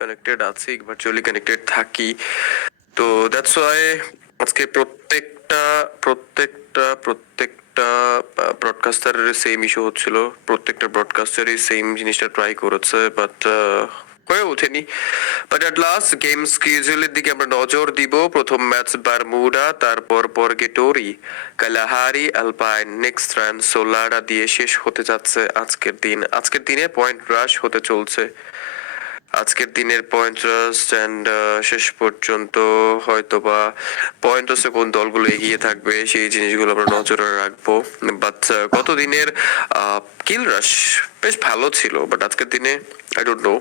Connected আছি, virtually connected থাকি। তো দ্যাটস ওয়াই আজকে প্রত্যেকটা ব্রডকাস্টারের সেম ইস্যু হচ্ছিল। প্রত্যেকটা ব্রডকাস্টারই সেম জিনিসটা ট্রাই করেছে, বাট হয়ে ওঠেনি। বাট অ্যাট লাস্ট গেম স্কিজুলের দিকে আমরা নজর দিব। প্রথম ম্যাচ বারমুডা, তারপর পরগেটোরি, কালাহারি, অ্যালপাইন, নেক্সট রান সোলারা দিয়ে শেষ হতে যাচ্ছে আজকের দিনে পয়েন্ট রাশ হতে চলছে। আজকের দিনের পয়েন্ট রাস্ট অ্যান্ড শেষ পর্যন্ত হয়তোবা পয়েন্ট রাস্টে কোন দলগুলো এগিয়ে থাকবে সেই জিনিসগুলো আমরা নজরে রাখবো। বাট গত দিনের কিল রাশ বেশ ভালো ছিল, বাট আজকের দিনে আই ডোন্ট নো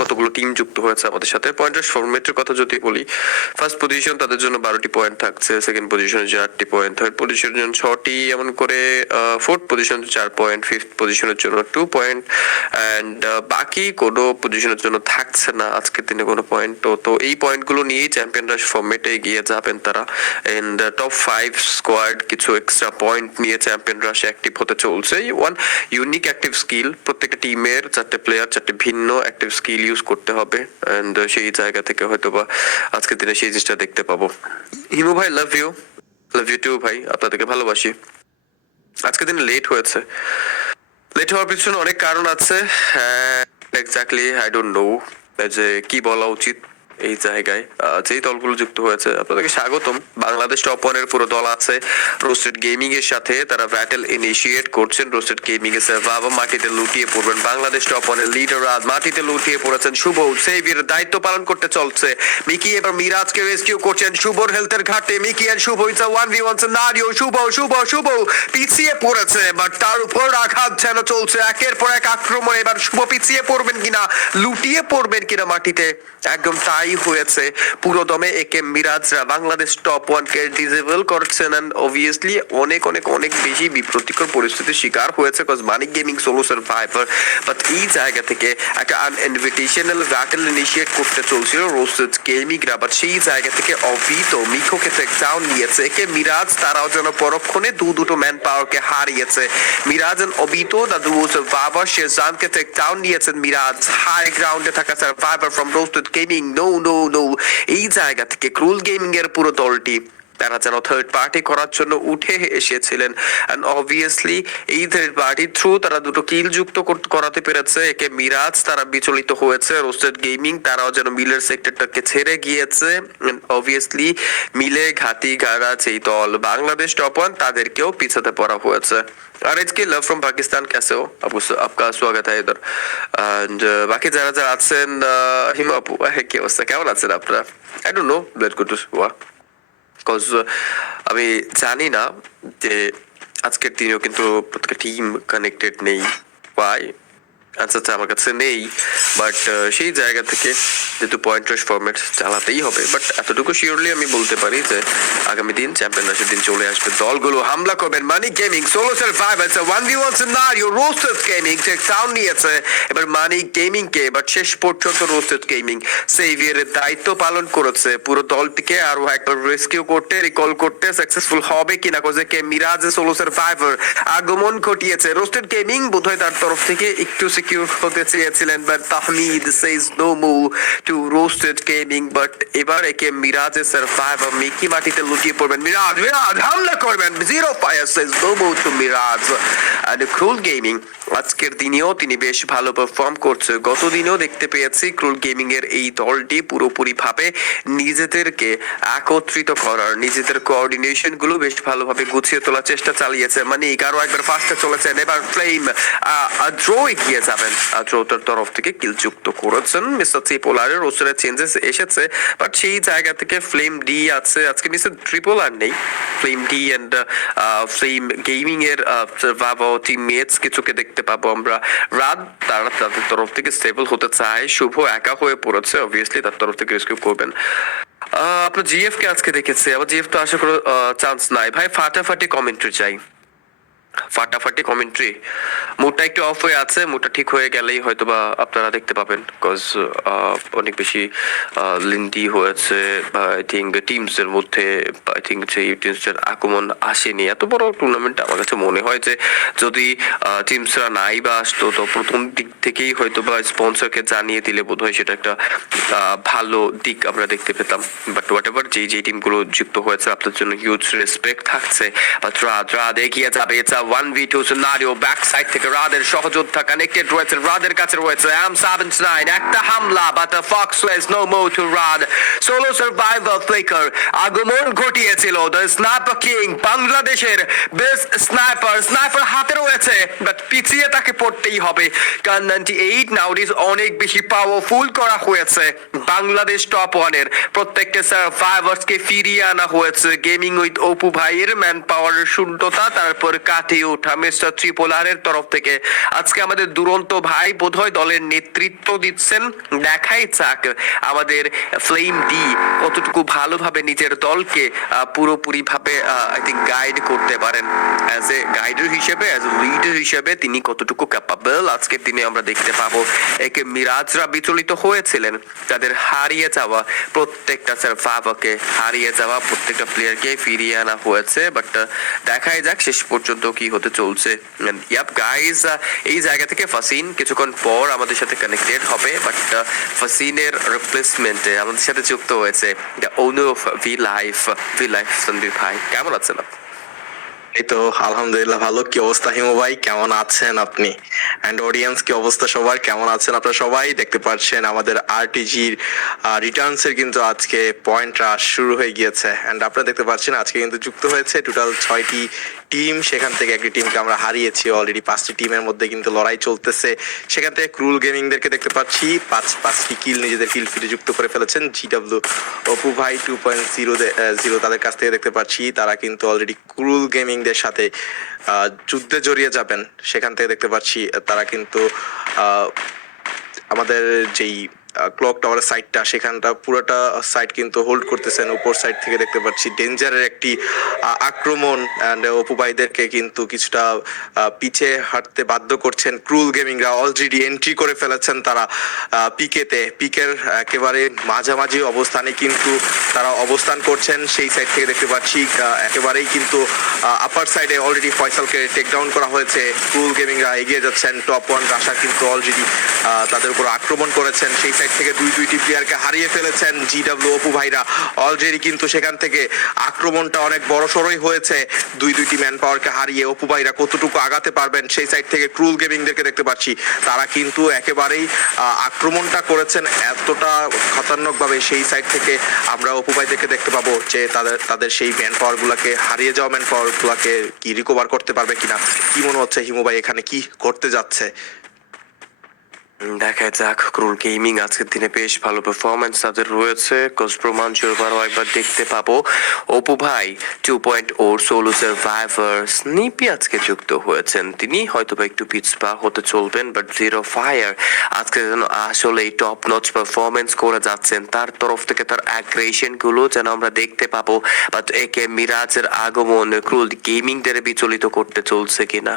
কতগুলো টিম যুক্ত হয়েছে আমাদের সাথে। পয়েন্টের ফরম্যাটের কথা যদি বলি, ফার্স্ট পজিশন তাদের জন্য 12টি পয়েন্ট থাকছে, সেকেন্ড পজিশনে 8টি পয়েন্ট, থার্ড পজিশনের জন্য 6টি, এমন করে ফোর্থ পজিশন 4 পয়েন্ট, ফিফথ পজিশনের জন্য 2 পয়েন্ট, অ্যান্ড বাকি কোনো পজিশনের জন্য থাকছে না আজকের দিনে কোনো পয়েন্ট। তো এই পয়েন্টগুলো নিয়েই চ্যাম্পিয়ন রাশ ফরম্যাটে এগিয়ে যাবেন তারা। এন্ড টপ 5 স্কোয়াড কিছু এক্সট্রা পয়েন্ট নিয়ে চ্যাম্পিয়ন রাশ অ্যাক্টিভ হতে চলছে। ওয়ান ইউনিক অ্যাক্টিভ স্কিল, প্রত্যেকটা টিমের 4টে প্লেয়ার 4টে ভিন্ন অ্যাক্টিভ স্কিল ইউজ করতে হবে, এন্ড সেই জায়গা থেকে হয়তোবা আজকের দিনে সেই জিনিসটা দেখতে পাবো। হিমু ভাই, লাভ ইউ টু ভাই, আপনাদেরকে ভালোবাসি। আজকের দিনে লেট হয়েছে, লেট হওয়ার পিছনে অনেক কারণ আছে। হ্যাঁ, এক্স্যাক্টলি আই ডোন্ট নো যে কি বলা উচিত এই জায়গায়। যেই দলগুলো যুক্ত হয়েছে আপনাদেরকে স্বাগতম। বাংলাদেশ টপ ওয়ানের পুরো দল আছে রোস্টেড গেমিং এর সাথে, তারা ব্যাটেল ইনিশিয়েট করছেন। রোস্টেড গেমিং এর বাবা মাটিতে লুটিয়ে পড়বেন। বাংলাদেশ টপ ওয়ানের লিডার আজ মাটিতে লুটিয়ে পড়েছেন। শুভ সেভির দায়িত্ব পালন করতে চলছে। মিকি এবার মিরাজকে রেস্কিউ করছেন শুভর হেলথের ঘাটে। Mickey and Shuvo it's a 1v1 scenario. Shuvo পিছিয়ে পড়েছে, বাট তার উপর আঘাত যেন চলছে একের পর এক আক্রমণ। এবার শুভ পিছিয়ে পড়বেন কিনা, লুটিয়ে পড়বেন কিনা মাটিতে, একদম তাই হয়েছে। পুরো দমে একে মিরাজরা বাংলাদেশ টপ ওয়ান কে ডিসেবল করছেন, এন্ড অবভিয়াসলি অনেক বেশি বিব্রতিকর পরিস্থিতির শিকার হয়েছে, cause Manik gaming solo survivor. But এই জায়গা থেকে একটা আনইনভিটেশনাল ব্যাটেল ইনিশিয়েট করতে চলছিল রোস্টেড গেমিংরা, বাট সেই জায়গা থেকে অবিত মিখোকে টেক ডাউন নিয়েছে একে মিরাজ। তারাও যেন পরক্ষণে দুটো ম্যান পাওয়ারকে হারিয়েছে। মিরাজ এন্ড অবিত দাদু সার্ভাইভার শেজানকে টেক ডাউন নিয়েছেন মিরাজ। হাই গ্রাউন্ডে থাকা survivor from roasted gaming, no. এই জায়গা থেকে ক্রুল গেমিং এর পুরো দলটি তারা যেন থার্ড পার্টি করার জন্য উঠে এসেছিলেন, এন্ড অবভিয়াসলি এই থার্ড পার্টি থ্রু তারা দুটো কিল যুক্ত করাতে পেরেছে একে মিরাজ। তারা বিচলিত হয়েছে। রোস্টেড গেমিং তারাও যেন মিলের সেক্টরটাকে ছেড়ে গিয়েছে। অবভিয়াসলি মিলে ঘাটি গাড়া যেই দল বাংলাদেশ টপ ওয়ান, তাদেরকেও পিছাতে পড়া হয়েছে। আর আজকে লাভ ফ্রম পাকিস্তান कैसे हो? आपका स्वागत है इधर। एंड বাকি যারা যারা আছেন, হিমা আপু, কি অবস্থা, কেমন আছেন আপনারা? I don't know that good cause আমি জানি না যে আজকের দিনেও কিন্তু প্রত্যেকটা টিম কানেক্টেড নেই। ওয়াই? আচ্ছা, আমার কাছে নেই, বাট সেই জায়গা থেকে যেহেতু পয়েন্ট রাশ ফরম্যাট চালাতেই হবে। বাট এতটুকু শিওরলি আমি বলতে পারি যে আগামী দিন চ্যাম্পিয়ন রাশের দিন চলে আসবে, দলগুলো হামলা করবেন। Manik gaming solo survivor 1v1 scenario, roasted gaming take down নিয়েছে এবার মানিক গেমিং কে, বাট শেষ পর্যন্ত রোস্টেড গেমিং সেভিয়ারের দায়িত্ব পালন করেছে পুরো দলটিকে আরো একবার রেস্কিউ করতে, রিকল করতে সাকসেসফুল হবে কিনা, কোজে কে মিরাজে সোলো সার্ভাইভার আগমন ঘটিয়েছে। রোস্টেড গেমিং বোধহয় তার তরফ থেকে একটু সিকিউর হতে চেয়েছিলেন, but Tahmid says no move to roasted gaming. But এবার একে মিরাজে সার্ভাইভার মিকি মাটিতে লুটিয়ে পড়বেন। মিরাজ হামলা করবেন, zero fire says no move to Miraj. And Krul gaming আজকের দিনেও তিনি বেশ ভালো পারফর্ম করছে। গত দিনেও দেখতে পেয়েছি ক্রুল গেমিং এর এই দলটি পুরোপুরি ভাবে নিজেদেরকে একত্রিত করার, নিজেদের কোঅর্ডিনেশন গুলো বেশ ভালোভাবে গুছিয়ে তোলার চেষ্টা চালিয়েছে। মানে এগারো একবার ফার্স্টে চলেছেন, এবার ফ্লেম ড্র এগিয়ে যাবেন। ড্রোটার তরফ থেকে কিল যুক্ত করেছেন মিস্টার ট্রিপোলারের। রোস্টারের চেঞ্জেস এসেছে, বাট সেই জায়গা থেকে ফ্লেম ডি আছে, আজকে মিস্টার ট্রিপোলার নেই। Flame D and flame gaming এর টিমমেটস কিছুকে দেখতে পাবো আমরা। রাত তারা তাদের তরফ থেকে স্টেবল হতে চায়। শুভ একা হয়ে পড়েছে, অবভিয়াসলি তার তরফ থেকে রেস্কিউ করবেন। আপনার জিএফ কে আজকে দেখেছে, আবার জিএফ তো আশা করো চান্স নাই ভাই। ফাটাফাটি কমেন্ট্রি চাই, ফাটাফাটি কমেন্ট্রি। মুডটা একটু অফ হয়ে আছে, মুডটা ঠিক হয়ে গেলেই হয়তো বা আপনারা দেখতে পাবেন, বিকজ অনেক বেশি লিন্দি হয়েছে। আই থিঙ্ক টিমসের মধ্যে আই থিঙ্ক সেই টিমসের আগমন আসেনি। এত বড় টুর্নামেন্ট আমার কাছে মনে হয় যে যদি টিমসরা নাই বা আসতো, তো প্রথম দিক থেকেই হয়তো বা স্পন্সরকে জানিয়ে দিলে বোধহয় সেটা একটা ভালো দিক আমরা দেখতে পেতাম। বাট হোয়াট এভার, যেই টিমগুলো যুক্ত হয়েছে আপনার জন্য হিউজ রেসপেক্ট থাকছে। বাট রাদ এগিয়ে যাবে, এটা 1v2 সিনারিও। ব্যাক সাইড থেকে রাদের সহযোদ্ধা কানেক্টেড রয়েছে, রাদের কাছে রয়েছে M79, একটা হামলা, but Foxways no more to Raad. Solo survivor Flicker আগমন ঘটিয়েছিল দ্য স্নাইপার কিং, বাংলাদেশের বেস্ট স্নাইপার হাতে রয়েছে, বাট পিছিয়ে তাকে পড়তেই হবে, কারণ 98 নাউডিস অনেক বেশি পাওয়ারফুল করা হয়েছে। বাংলাদেশ টপ ওয়ানের প্রত্যেকটা সার্ভাইভার্সকে ফিরিয়ে আনা হয়েছে। গেমিং উইথ অপু ভাইয়ের ম্যান পাওয়ারের শূন্যতা তারপর কাটিয়ে ওঠা মিস্টার ত্রিপোলারের তরফ থেকে আজকে আমাদের দুরন্ত ভাই বোধহয় দলের নেতৃত্ব দিচ্ছেন। দেখাই যাক আমাদের ফ্লেম ডি কতটুকু ভালোভাবে নিজের দলকে পুরোপুরি ভাবে আই থিঙ্ক গাইড করতে পারেন। অ্যাজ এ গাইডার হিসেবে, অ্যাজ এ লিডার হিসেবে তিনি কতটুকু ক্যাপাবল আজকের দিনে আমরা দেখতে পাবো। একে মিরাজরা বিচলিত হয়েছিলেন, তাদের হারিয়ে যাওয়া প্রত্যেকটা সার্ভাইভারকে, হারিয়ে যাওয়া প্রত্যেকটা প্লেয়ারকে ফিরিয়ে আনা হয়েছে। বাট দেখাই যাক শেষ পর্যন্ত কি হতে চলছে। ইয়াপ গাইজ, এই জায়গা থেকে ফাসিন কিছুক্ষণ পর আমাদের সাথে কানেক্টেড হবে। বাট ফাসিনের রিপ্লেসমেন্টে আমাদের সাথে যুক্ত হয়েছে the owner of V life Sandeep ভাই। কেমন আছেন আপনি? এই তো আলহামদুলিল্লাহ ভালো। কি অবস্থা হিমু ভাই, কেমন আছেন আপনি? এন্ড অডিয়েন্স কি অবস্থা সবার, কেমন আছেন আপনারা? সবাই দেখতে পাচ্ছেন আমাদের আরটিজির রিটার্নস এর কিন্তু আজকে পয়েন্ট রাশ শুরু হয়ে গিয়েছে। এন্ড আপনারা দেখতে পাচ্ছেন আজকে কিন্তু যুক্ত হয়েছে টোটাল 6টি টিম। সেখান থেকে একটি টিমকে আমরা হারিয়েছি অলরেডি। 5টি টিমের মধ্যে কিন্তু লড়াই চলতেছে। সেখান থেকে ক্রুল গেমিংদেরকে দেখতে পাচ্ছি, পাঁচটি কিল নিজেদের কিল ফিটে যুক্ত করে ফেলেছেন। জিডব্লিউ অপু ভাই 2.0 তাদের কাছ থেকে দেখতে পাচ্ছি তারা কিন্তু অলরেডি ক্রুল গেমিংদের সাথে যুদ্ধে জড়িয়ে যাবেন। সেখান থেকে দেখতে পাচ্ছি তারা কিন্তু আমাদের যেই ক্লক টাওয়ারের সাইডটা, সেখানটা পুরোটা সাইড কিন্তু হোল্ড করতেছেন। উপর সাইড থেকে দেখতে পাচ্ছি ডেঞ্জারের একটি আক্রমণ, অ্যান্ড অপু ভাইদেরকে কিন্তু কিছুটা পিছে হাঁটতে বাধ্য করছেন ক্রুল গেমিংরা। অলরেডি এন্ট্রি করে ফেলেছেন তারা পিকের একেবারে মাঝামাঝি অবস্থানে কিন্তু তারা অবস্থান করছেন। সেই সাইড থেকে দেখতে পাচ্ছি একেবারেই কিন্তু আপার সাইডে অলরেডি ফয়সালকে টেক ডাউন করা হয়েছে। ক্রুল গেমিংরা এগিয়ে যাচ্ছেন। টপ ওয়ান রাশা কিন্তু অলরেডি তাদের উপর আক্রমণ করেছেন। সেই সাইড থেকে দুইটি প্লেয়ারকে হারিয়ে ফেলেছেন জিডব্লিউ অপু ভাইরা। অলরেডি কিন্তু সেখান থেকে আক্রমণটা অনেক বড় সড়ই হয়েছে। দুইটি ম্যান পাওয়ারকে হারিয়ে অপু ভাইরা কতটুকু আগাতে পারবেন। সেই সাইড থেকে ক্রুল গেমিংদেরকে দেখতে পাচ্ছি তারা কিন্তু একেবারেই আক্রমণটা করেছেন এতটা খতরনাক ভাবে। সেই সাইড থেকে আমরা অপু ভাইদেরকে দেখতে পাবো যে তাদের সেই ম্যান পাওয়ার গুলাকে, হারিয়ে যাওয়া ম্যান পাওয়ার গুলাকে কি রিকভার করতে পারবে কিনা। কি মনে হচ্ছে হিমু ভাই এখানে কি করতে যাচ্ছে? দেখা যাক। ক্রুল গেমিং আজকের দিনে বেশ ভালো পারফরমেন্স তাদের রয়েছে, কোচ প্রমাণ স্বরূপ একবার দেখতে পাবো। অপু ভাই 2.0 সোলো সার্ভাইভার স্নিপি আজকে যুক্ত হয়েছেন। তিনি হয়তো বা একটু পিছপা হতে চলবেন, বাট জিরো ফায়ার আজকে যেন আসলে টপ নচ পারফরমেন্স করে যাচ্ছেন। তার তরফ থেকে তার অ্যাগ্রেশন গুলো যেন আমরা দেখতে পাবো। বাট একে মিরাজের আগমন ক্রুল গেমিংদের বিচলিত করতে চলছে কিনা।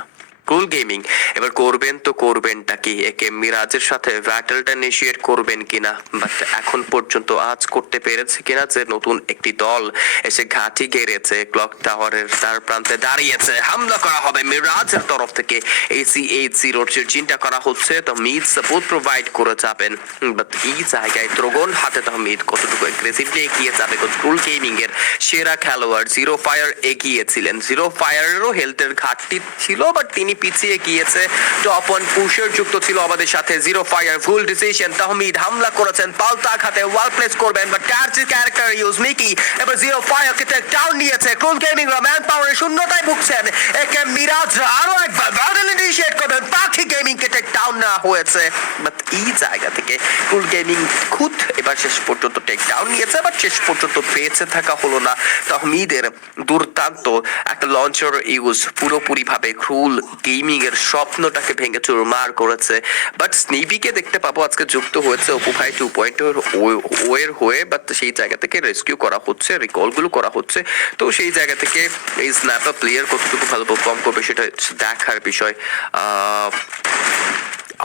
ক্রুল গেমিং এবার করবেন তো করবেনটা কি, একে মিরাজের সাথে ব্যাটলটা ইনিশিয়েট করবেন কিনা। বাট এখন পর্যন্ত আজ করতে পেরেছে কিনা যে নতুন একটি দল এসে ঘাঁটি গেড়েছে, ক্লক টাওয়ারের তার প্রান্তে দাঁড়িয়েছে। হামলা করা হবে মিরাজের তরফ থেকে। AC-80 চিন্তা করা হচ্ছে তাহমিদ সাপোর্ট প্রোভাইড করে যাবেন। বাট এই জায়গায় ত্রগন হাতে তাহমিদ কতটুকু এগ্রেসিভলি এগিয়ে যাবে। ক্রুল গেমিং এর সেরা খেলোয়াড় জিরো ফায়ার এগিয়েছিলেন। জিরো ফায়ারেরও হেলথের ঘাটতি ছিল, বাট তিনি পিছিয়ে গিয়েছে। টপ ওয়ান পুশার যুক্ত ছিল আমাদের সাথে। জিরো ফায়ার ফুল ডিসিশন। তাহমিদ হামলা করেছেন, পাল্টা খাতে ওয়াল প্লেস করবেন, বাট ক্যারেক্টার ইউজ মিকি এবার জিরো ফায়ার কে টেক ডাউন নিয়েছে। ক্রুল গেমিং রা ম্যান পাওয়ারের শূন্যতায় ভুগছেন। একে মিরাজরা আরো একবার ব্যাটল ইনিশিয়েট করবেন। পাখি গেমিং কে টেক ডাউন না হয়েছে, বাট এই জায়গা থেকে ক্রুল গেমিং খুদ এবার শেষ পর্যন্ত টেক ডাউন নিয়েছে, বাট শেষ পর্যন্ত বেঁচে থাকা হলো না। তাহমিদের দুর্দান্ত একটা লঞ্চার ইউজ পুরোপুরি ভাবে ক্রুল গেমিং এর স্বপ্নটাকে ভেঙে চুরমার করেছে। বাট স্নিপিকে দেখতে পাবো আজকে যুক্ত হয়েছে অপু ভাই 2.0 এর হয়ে, বাট সেই জায়গা থেকে রেস্কিউ করা হচ্ছে, রিকলগুলো করা হচ্ছে। তো সেই জায়গা থেকে এই স্ন্যাপার প্লেয়ার কতটুকু ভালো পারফর্ম করবে সেটা দেখার বিষয়।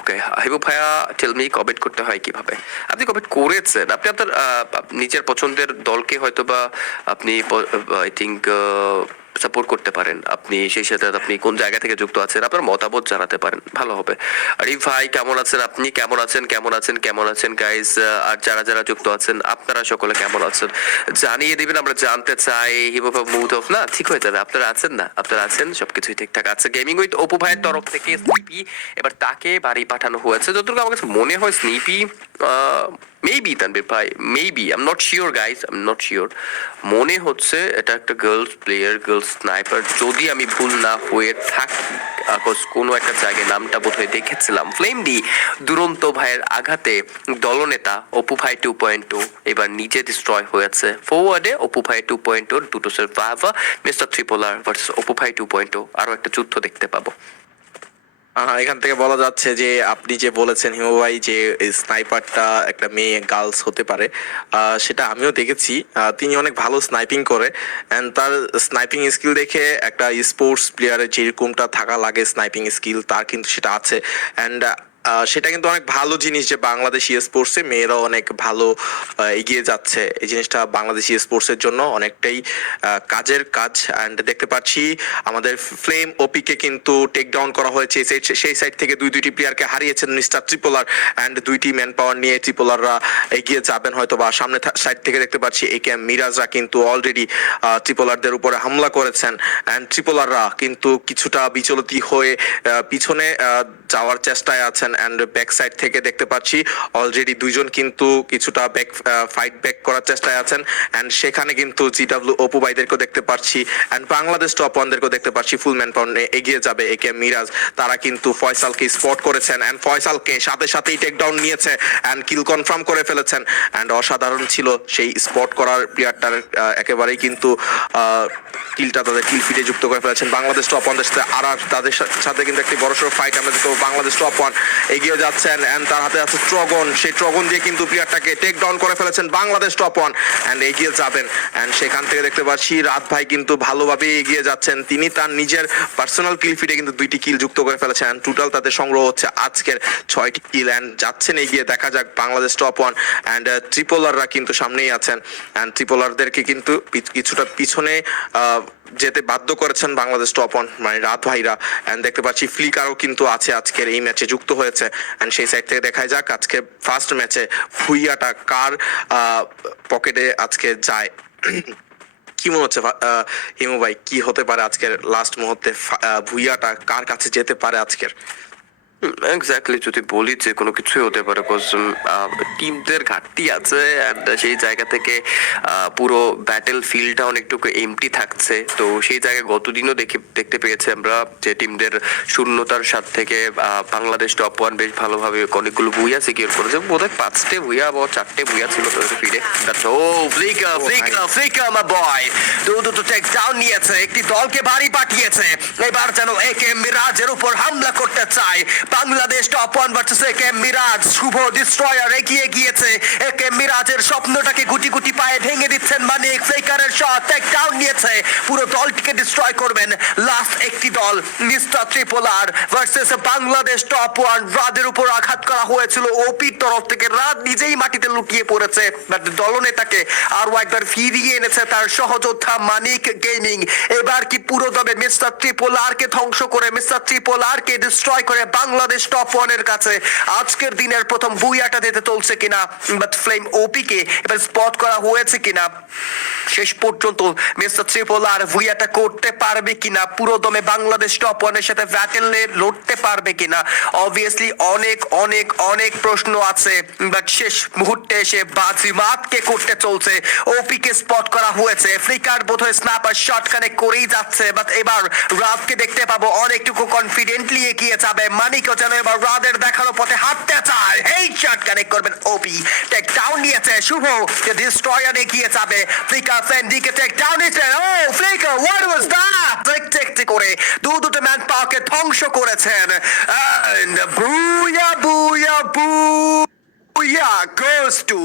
ওকে, হিবু ভাইয়া টেল মি কমেন্ট করতে হয় কিভাবে? আপনি কমেন্ট করেছেন, আপনি আপনার নিজের পছন্দের দলকে হয়তো বা আপনি আই থিঙ্ক সাপোর্ট করতে পারেন। আপনি সেই সাথে আপনি কোন জায়গা থেকে যুক্ত আছেন আপনার মতামত জানাতে পারেন, ভালো হবে। আরিফ ভাই কেমন আছেন? আপনি কেমন আছেন? কেমন আছেন গাইস? আর যারা যারা যুক্ত আছেন আপনারা সকলে কেমন আছেন জানিয়ে দিবেন, আমরা জানতে চাই। হিবু ভাই মুড অফ না, ঠিক হয়ে যাবে। আপনারা আছেন না? আপনারা আছেন, সবকিছুই ঠিকঠাক আছে। গেমিং উইথ অপু ভাইয়ের তরফ থেকে স্নিপি এবার তাকে বাড়ি পাঠানো হয়েছে। যতটুকু আমার কাছে মনে হয় স্নিপি মেবি তানবীর ভাই, maybe I am not sure guys, I am not sure. মনে হচ্ছে এটা একটা গার্লস প্লেয়ার, গার্লস স্নাইপার, যদি আমি ভুল না হয়ে থাকি। কোনো একটা জায়গায় নামটা বোধহয় দেখেছিলাম। ফ্লেম ডি দুরন্ত ভাইয়ের আঘাতে দলনেতা অপু ভাই 2.0 এবার নিজে ডিস্ট্রয় হয়েছে। ফরওয়ার্ডে অপু ভাই 2.0 দুটো সার্ভাইভার, মিস্টার ট্রিপোলার ভার্সেস অপু ভাই 2.0, আরো একটা যুদ্ধ দেখতে পাবো। এখান থেকে বলা যাচ্ছে যে আপনি যে বলেছেন হিমু ভাই যে স্নাইপারটা একটা মেয়ে গার্লস হতে পারে, সেটা আমিও দেখেছি। তিনি অনেক ভালো স্নাইপিং করে, অ্যান্ড তার স্নাইপিং স্কিল দেখে একটা স্পোর্টস প্লেয়ারের যেরকমটা থাকা লাগে স্নাইপিং স্কিল তার কিন্তু সেটা আছে। অ্যান্ড সেটা কিন্তু অনেক ভালো জিনিস যে বাংলাদেশি স্পোর্টসে মেয়েরাও অনেক ভালো এগিয়ে যাচ্ছে। এই জিনিসটা বাংলাদেশি স্পোর্টসের জন্য অনেকটাই কাজের কাজ। অ্যান্ড দেখতে পাচ্ছি আমাদের ফ্লেম ওপিকে কিন্তু টেক ডাউন করা হয়েছে। সেই সাইড থেকে দুইটি প্লেয়ারকে হারিয়েছেন মিস্টার ট্রিপোলার, অ্যান্ড দুইটি ম্যান পাওয়ার নিয়ে ট্রিপোলাররা এগিয়ে যাবেন হয়তো বা। সামনে সাইড থেকে দেখতে পাচ্ছি একে মিরাজরা কিন্তু অলরেডি ট্রিপোলারদের উপরে হামলা করেছেন, অ্যান্ড ট্রিপোলাররা কিন্তু কিছুটা বিচলিত হয়ে পিছনে যাওয়ার চেষ্টায় আছেন। অ্যান্ড ব্যাক সাইড থেকে দেখতে পাচ্ছি অলরেডি দুইজন কিন্তু কিছুটা ফাইট ব্যাক করার চেষ্টায় আছেন। অ্যান্ড সেখানে কিন্তু জিডাব্লিউ অপু ভাইদেরকেও দেখতে পাচ্ছি, অ্যান্ড বাংলাদেশ টপ ওয়ানদেরকেও দেখতে পাচ্ছি ফুল ম্যান পাউন্ড এগিয়ে যাবে একে মিরাজ। তারা কিন্তু ফয়সালকে স্পট করেছেন, অ্যান্ড ফয়সালকে সাথে সাথেই টেক ডাউন নিয়েছে, অ্যান্ড কিল কনফার্ম করে ফেলেছেন। অ্যান্ড অসাধারণ ছিল সেই স্পট করার প্লেয়ারটার, একেবারেই কিন্তু কিলটা তাদের কিল ফিডে যুক্ত করে ফেলেছেন বাংলাদেশ টপ ওয়ানদের সাথে। আর তাদের সাথে কিন্তু একটি বড়সড় ফাইট আমরা দেখতে পাবো। বাংলাদেশ টপ ওয়ান এগিয়ে যাচ্ছেন, এন্ড তার হাতে আছে ট্রগন। সেই ট্রগন দিয়ে কিন্তু প্লেয়ারটাকে টেক ডাউন করে ফেলেছেন বাংলাদেশ টপ ওয়ান, এন্ড এগিয়ে যাবেন। এন্ড সেখান থেকে দেখতে পাচ্ছি রাত ভাই কিন্তু ভালোভাবে এগিয়ে যাচ্ছেন। তিনি তার নিজের পার্সোনাল কিল ফিডে কিন্তু 2টি কিল যুক্ত করে ফেলেছেন, এন্ড টোটাল তাদের সংগ্রহ হচ্ছে আজকের 6টি কিল। এন্ড যাচ্ছেন এগিয়ে, দেখা যাক বাংলাদেশ টপ ওয়ান। এন্ড ট্রিপোলাররা কিন্তু সামনেই আছেন, এন্ড ট্রিপোলারদেরকে কিন্তু কিছুটা পিছনে যেতে বাধ্য করেছেন বাংলাদেশ টপ ওয়ান মানে রাত ভাইরা। এন্ড দেখতে পাচ্ছি ফ্লিকারও কিন্তু আছে আজকের এই ম্যাচে যুক্ত হয়েছে। এন্ড সেই সাইড থেকে দেখা যাক আজকে ফার্স্ট ম্যাচে ভুইয়াটা কার পকেটে আজকে যায়। কি মনে হচ্ছে হিমু ভাই, কি হতে পারে আজকের লাস্ট মুহূর্তে ভুইয়াটা কার কাছে যেতে পারে আজকের? এক্স্যাক্টলি, যদি বলি যে কোনো কিছুই হতে পারে, বিকজ টিমদের ঘাটতি আছে, অ্যান্ড সেই জায়গা থেকে পুরো ব্যাটেল ফিল্ডটা অনেকটুকু এমটি থাকছে। তো সেই জায়গায় গতদিনও দেখতে পেয়েছি আমরা যে টিমদের শূন্যতার সাথ থেকে বাংলাদেশ টপ ওয়ান বেশ ভালোভাবে অনেকগুলো ভুইয়া সিকিউর করেছে। বোধহয় 5টে ভুইয়া বা 4টে ভুইয়া ছিল তাদের ফিল্ডে। ও ফ্লিকার মা বয় দুটো টেক ডাউন নিয়েছে, একটি দলকে বাড়ি পাঠিয়েছে। এবার যেন একে মিরাজের উপর হামলা করতে চায় বাংলাদেশ টপ ওয়ান ভার্সেস একে মিরাজ। শুভ ডিস্ট্রয়ার এগিয়ে গিয়েছে, একে মিরাজের স্বপ্নটাকে গুটি গুটি পায়ে ভেঙে দিচ্ছেন মানিক। ফ্লিকারের শট, টেক ডাউন নিয়েছে, পুরো দলটিকে ডিস্ট্রয় করবেন। লাস্ট একটি দল mister ট্রিপোলার versus Bangladesh top one. রাদের উপর আঘাত করা হয়েছিল ওপির তরফ থেকে, রাত নিজেই মাটিতে লুকিয়ে পড়েছে, বাট দলনেতাকে আরো একবার ফিরিয়ে এনেছে তার সহযোদ্ধা মানিক গেমিং। এবার কি পুরো দমে মিস্টার ট্রিপোলারকে ধ্বংস করে, মিস্টার ট্রিপোলারকে ডিস্ট্রয় করে বাংলাদেশ টপ ওয়ানের কাছে আজকের দিনের প্রথম বুইয়াটা দিতে চলছে কিনা, বাট ফ্লেম ওপি কে এবার স্পট করা হয়েছে কিনা, শেষ পর্যন্ত মিস্টার ট্রিপোলার বুইয়াটা করতে পারবে কিনা, পুরো দমে বাংলাদেশ টপ ওয়ানের সাথে ব্যাটেলে লড়তে পারবে কিনা, অবভিয়াসলি অনেক অনেক অনেক প্রশ্ন আছে। বাট শেষ মুহূর্তে এসে বাজিমাত কে করতে চলছে, ওপি কে স্পট করা হয়েছে। ফ্লিকার বোধহয় স্ন্যাপার শট কানেক্ট করেই যাচ্ছে, বাট এবার রাতকে দেখতে পাবো অনেকটুকু কনফিডেন্টলি এগিয়ে যাবে। মানিকও যেন এবার রাদের দেখানো পথে হাঁটতে চায়, হেড শট কানেক্ট করবেন ওপি। টেক ডাউন নিয়েছে শুভ, যে ডিস্ট্রয়ার এগিয়ে যাবে। ফ্লিকার ফেন্ডিকে টেক ডাউন দিচ্ছে। ও Flicker, what was that? Take করে দুটো ম্যান পাওয়ারকে ধ্বংস করেছেন। And booyah, booyah, booyah goes to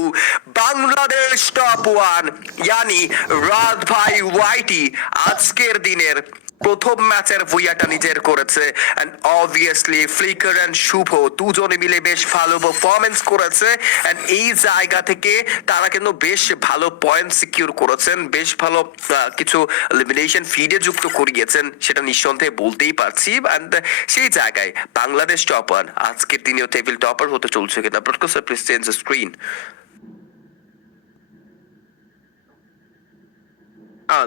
Bangladesh top one, yani রাত ভাই ওয়াইটি আজকের দিনের প্রথম ম্যাচের ভুইয়াটা নিজের করেছে। এন্ড অবভিয়াসলি ফ্লিকার এন্ড শুভ দুজনে মিলে বেশ ভালো পারফরমেন্স করেছে। এন্ড এই জায়গা থেকে তারা কিন্তু বেশ ভালো পয়েন্ট সিকিউর করেছেন, বেশ ভালো কিছু এলিমিনেশন ফিডে যুক্ত করিয়েছেন, সেটা নিঃসন্দেহে বলতেই পারছি। এন্ড সেই জায়গায় বাংলাদেশ টপার আজকের দিনেও টেবিল টপার হতে চলছে কিনা, broadcaster please change the screen.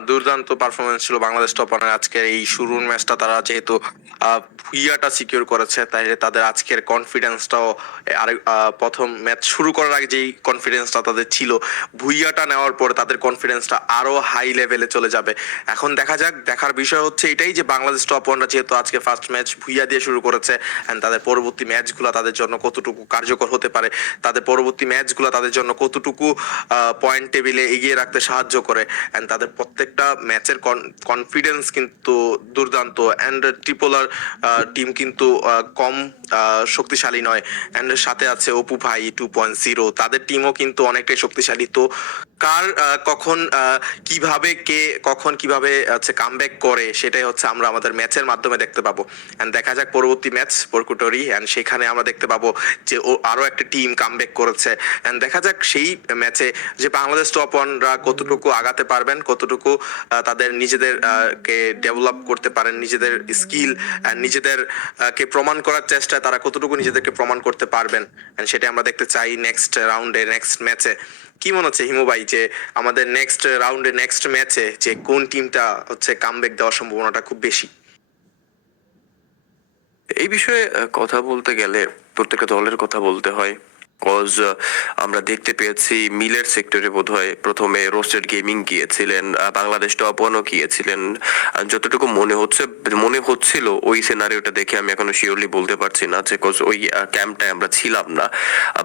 দুর্দান্ত পারফরমেন্স ছিল বাংলাদেশ টপারের আজকের এই শুরুর ম্যাচটা। তারা যেহেতু ভুইয়াটা সিকিউর করেছে, তাই তাদের আজকের কনফিডেন্সটাও আরেক প্রথম ম্যাচ শুরু করার আগে যেই কনফিডেন্সটা তাদের ছিল, ভুইয়াটা নেওয়ার পরে তাদের কনফিডেন্সটা আরো হাই লেভেলে চলে যাবে। এখন দেখা যাক, দেখার বিষয় হচ্ছে এটাই যে বাংলাদেশ টপ ওয়ানরা যেহেতু আজকে ফার্স্ট ম্যাচ ভুইয়া দিয়ে শুরু করেছে, এন্ড তাদের পরবর্তী ম্যাচগুলো তাদের জন্য কতটুকু কার্যকর হতে পারে, তাদের পরবর্তী ম্যাচগুলো তাদের জন্য কতটুকু পয়েন্ট টেবিলে এগিয়ে রাখতে সাহায্য করে, এন্ড তাদের প্রত্যেকটা ম্যাচের কনফিডেন্স কিন্তু দুর্দান্ত। এন্ড ট্রিপলার টিম কিন্তু কম শক্তিশালী নয়, এন্ড সাথে আছে অপু ভাই 2.0, তাদের টিমও কিন্তু অনেকটাই শক্তিশালী। তো কার কখন কিভাবে কে কখন কিভাবে হচ্ছে কামব্যাক করে, সেটাই হচ্ছে আমরা আমাদের ম্যাচের মাধ্যমে দেখতে পাবো। এন্ড দেখা যাক পরবর্তী ম্যাচ বরকুটরি, এন্ড সেখানে আমরা দেখতে পাবো যে ও আরো একটা টিম কামব্যাক করেছে। এন্ড দেখা যাক সেই ম্যাচে যে বাংলাদেশ টপ ওয়ানরা কতটুকু আগাতে পারবেন, কতটুকু তাদের নিজেদের কে ডেভেলপ করতে পারেন, নিজেদের স্কিল নিজেদের কে প্রমাণ করার চেষ্টায় তারা কতটুকু নিজেদেরকে প্রমাণ করতে পারবেন, সেটা আমরা দেখতে চাই নেক্সট রাউন্ডে, নেক্সট ম্যাচে। কি মনে হচ্ছে হিমু ভাই যে আমাদের নেক্সট রাউন্ডে, নেক্সট ম্যাচে যে কোন টিমটা হচ্ছে কামব্যাক দেওয়ার সম্ভাবনাটা খুব বেশি? এই বিষয়ে কথা বলতে গেলে প্রত্যেকটা দলের কথা বলতে হয়। কজ আমরা দেখতে পেয়েছি মিলের সেক্টরে বোধহয় প্রথমে রোস্টেড গেমিং গিয়েছিলেন, বাংলাদেশ টপ ওয়ানও গিয়েছিলেন। যতটুকু মনে হচ্ছিল ওই সিনারিওটা দেখে, আমি এখনো শিওরলি বলতে পারছি না যে কজ ওই ক্যাম্পটায় আমরা ছিলাম না।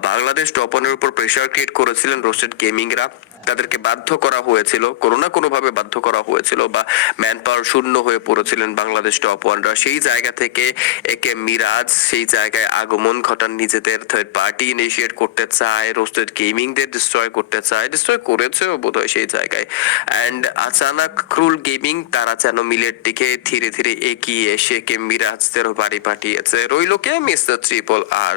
বাংলাদেশ টপ ওয়ানের উপর প্রেশার ক্রিয়েট করেছিলেন রোস্টেড গেমিংরা, তাদেরকে বাধ্য করা হয়েছিল, কোনো না কোনো ভাবে বাধ্য করা হয়েছিল, বা ম্যান পাওয়ার শূন্য হয়ে পড়েছিলেন বাংলাদেশ টপ ওয়ানরা। সেই জায়গা থেকে একে মিরাজ সেই জায়গায় আগমন ঘটান, নিজেদের থার্ড পার্টি ইনিশিয়েট করতে চায়, রোস্টেড গেমিংদের ডিস্ট্রয় করতে চায়, ডিস্ট্রয় করেছেও বোধহয় সেই জায়গায়। অ্যান্ড আচানক ক্রুল গেমিং তারা যেন মিলের দিকে ধীরে ধীরে এগিয়ে এসে কে মিরাজদেরও বাড়ি পাঠিয়েছে, রইল কে মিস্টার ট্রিপল আর।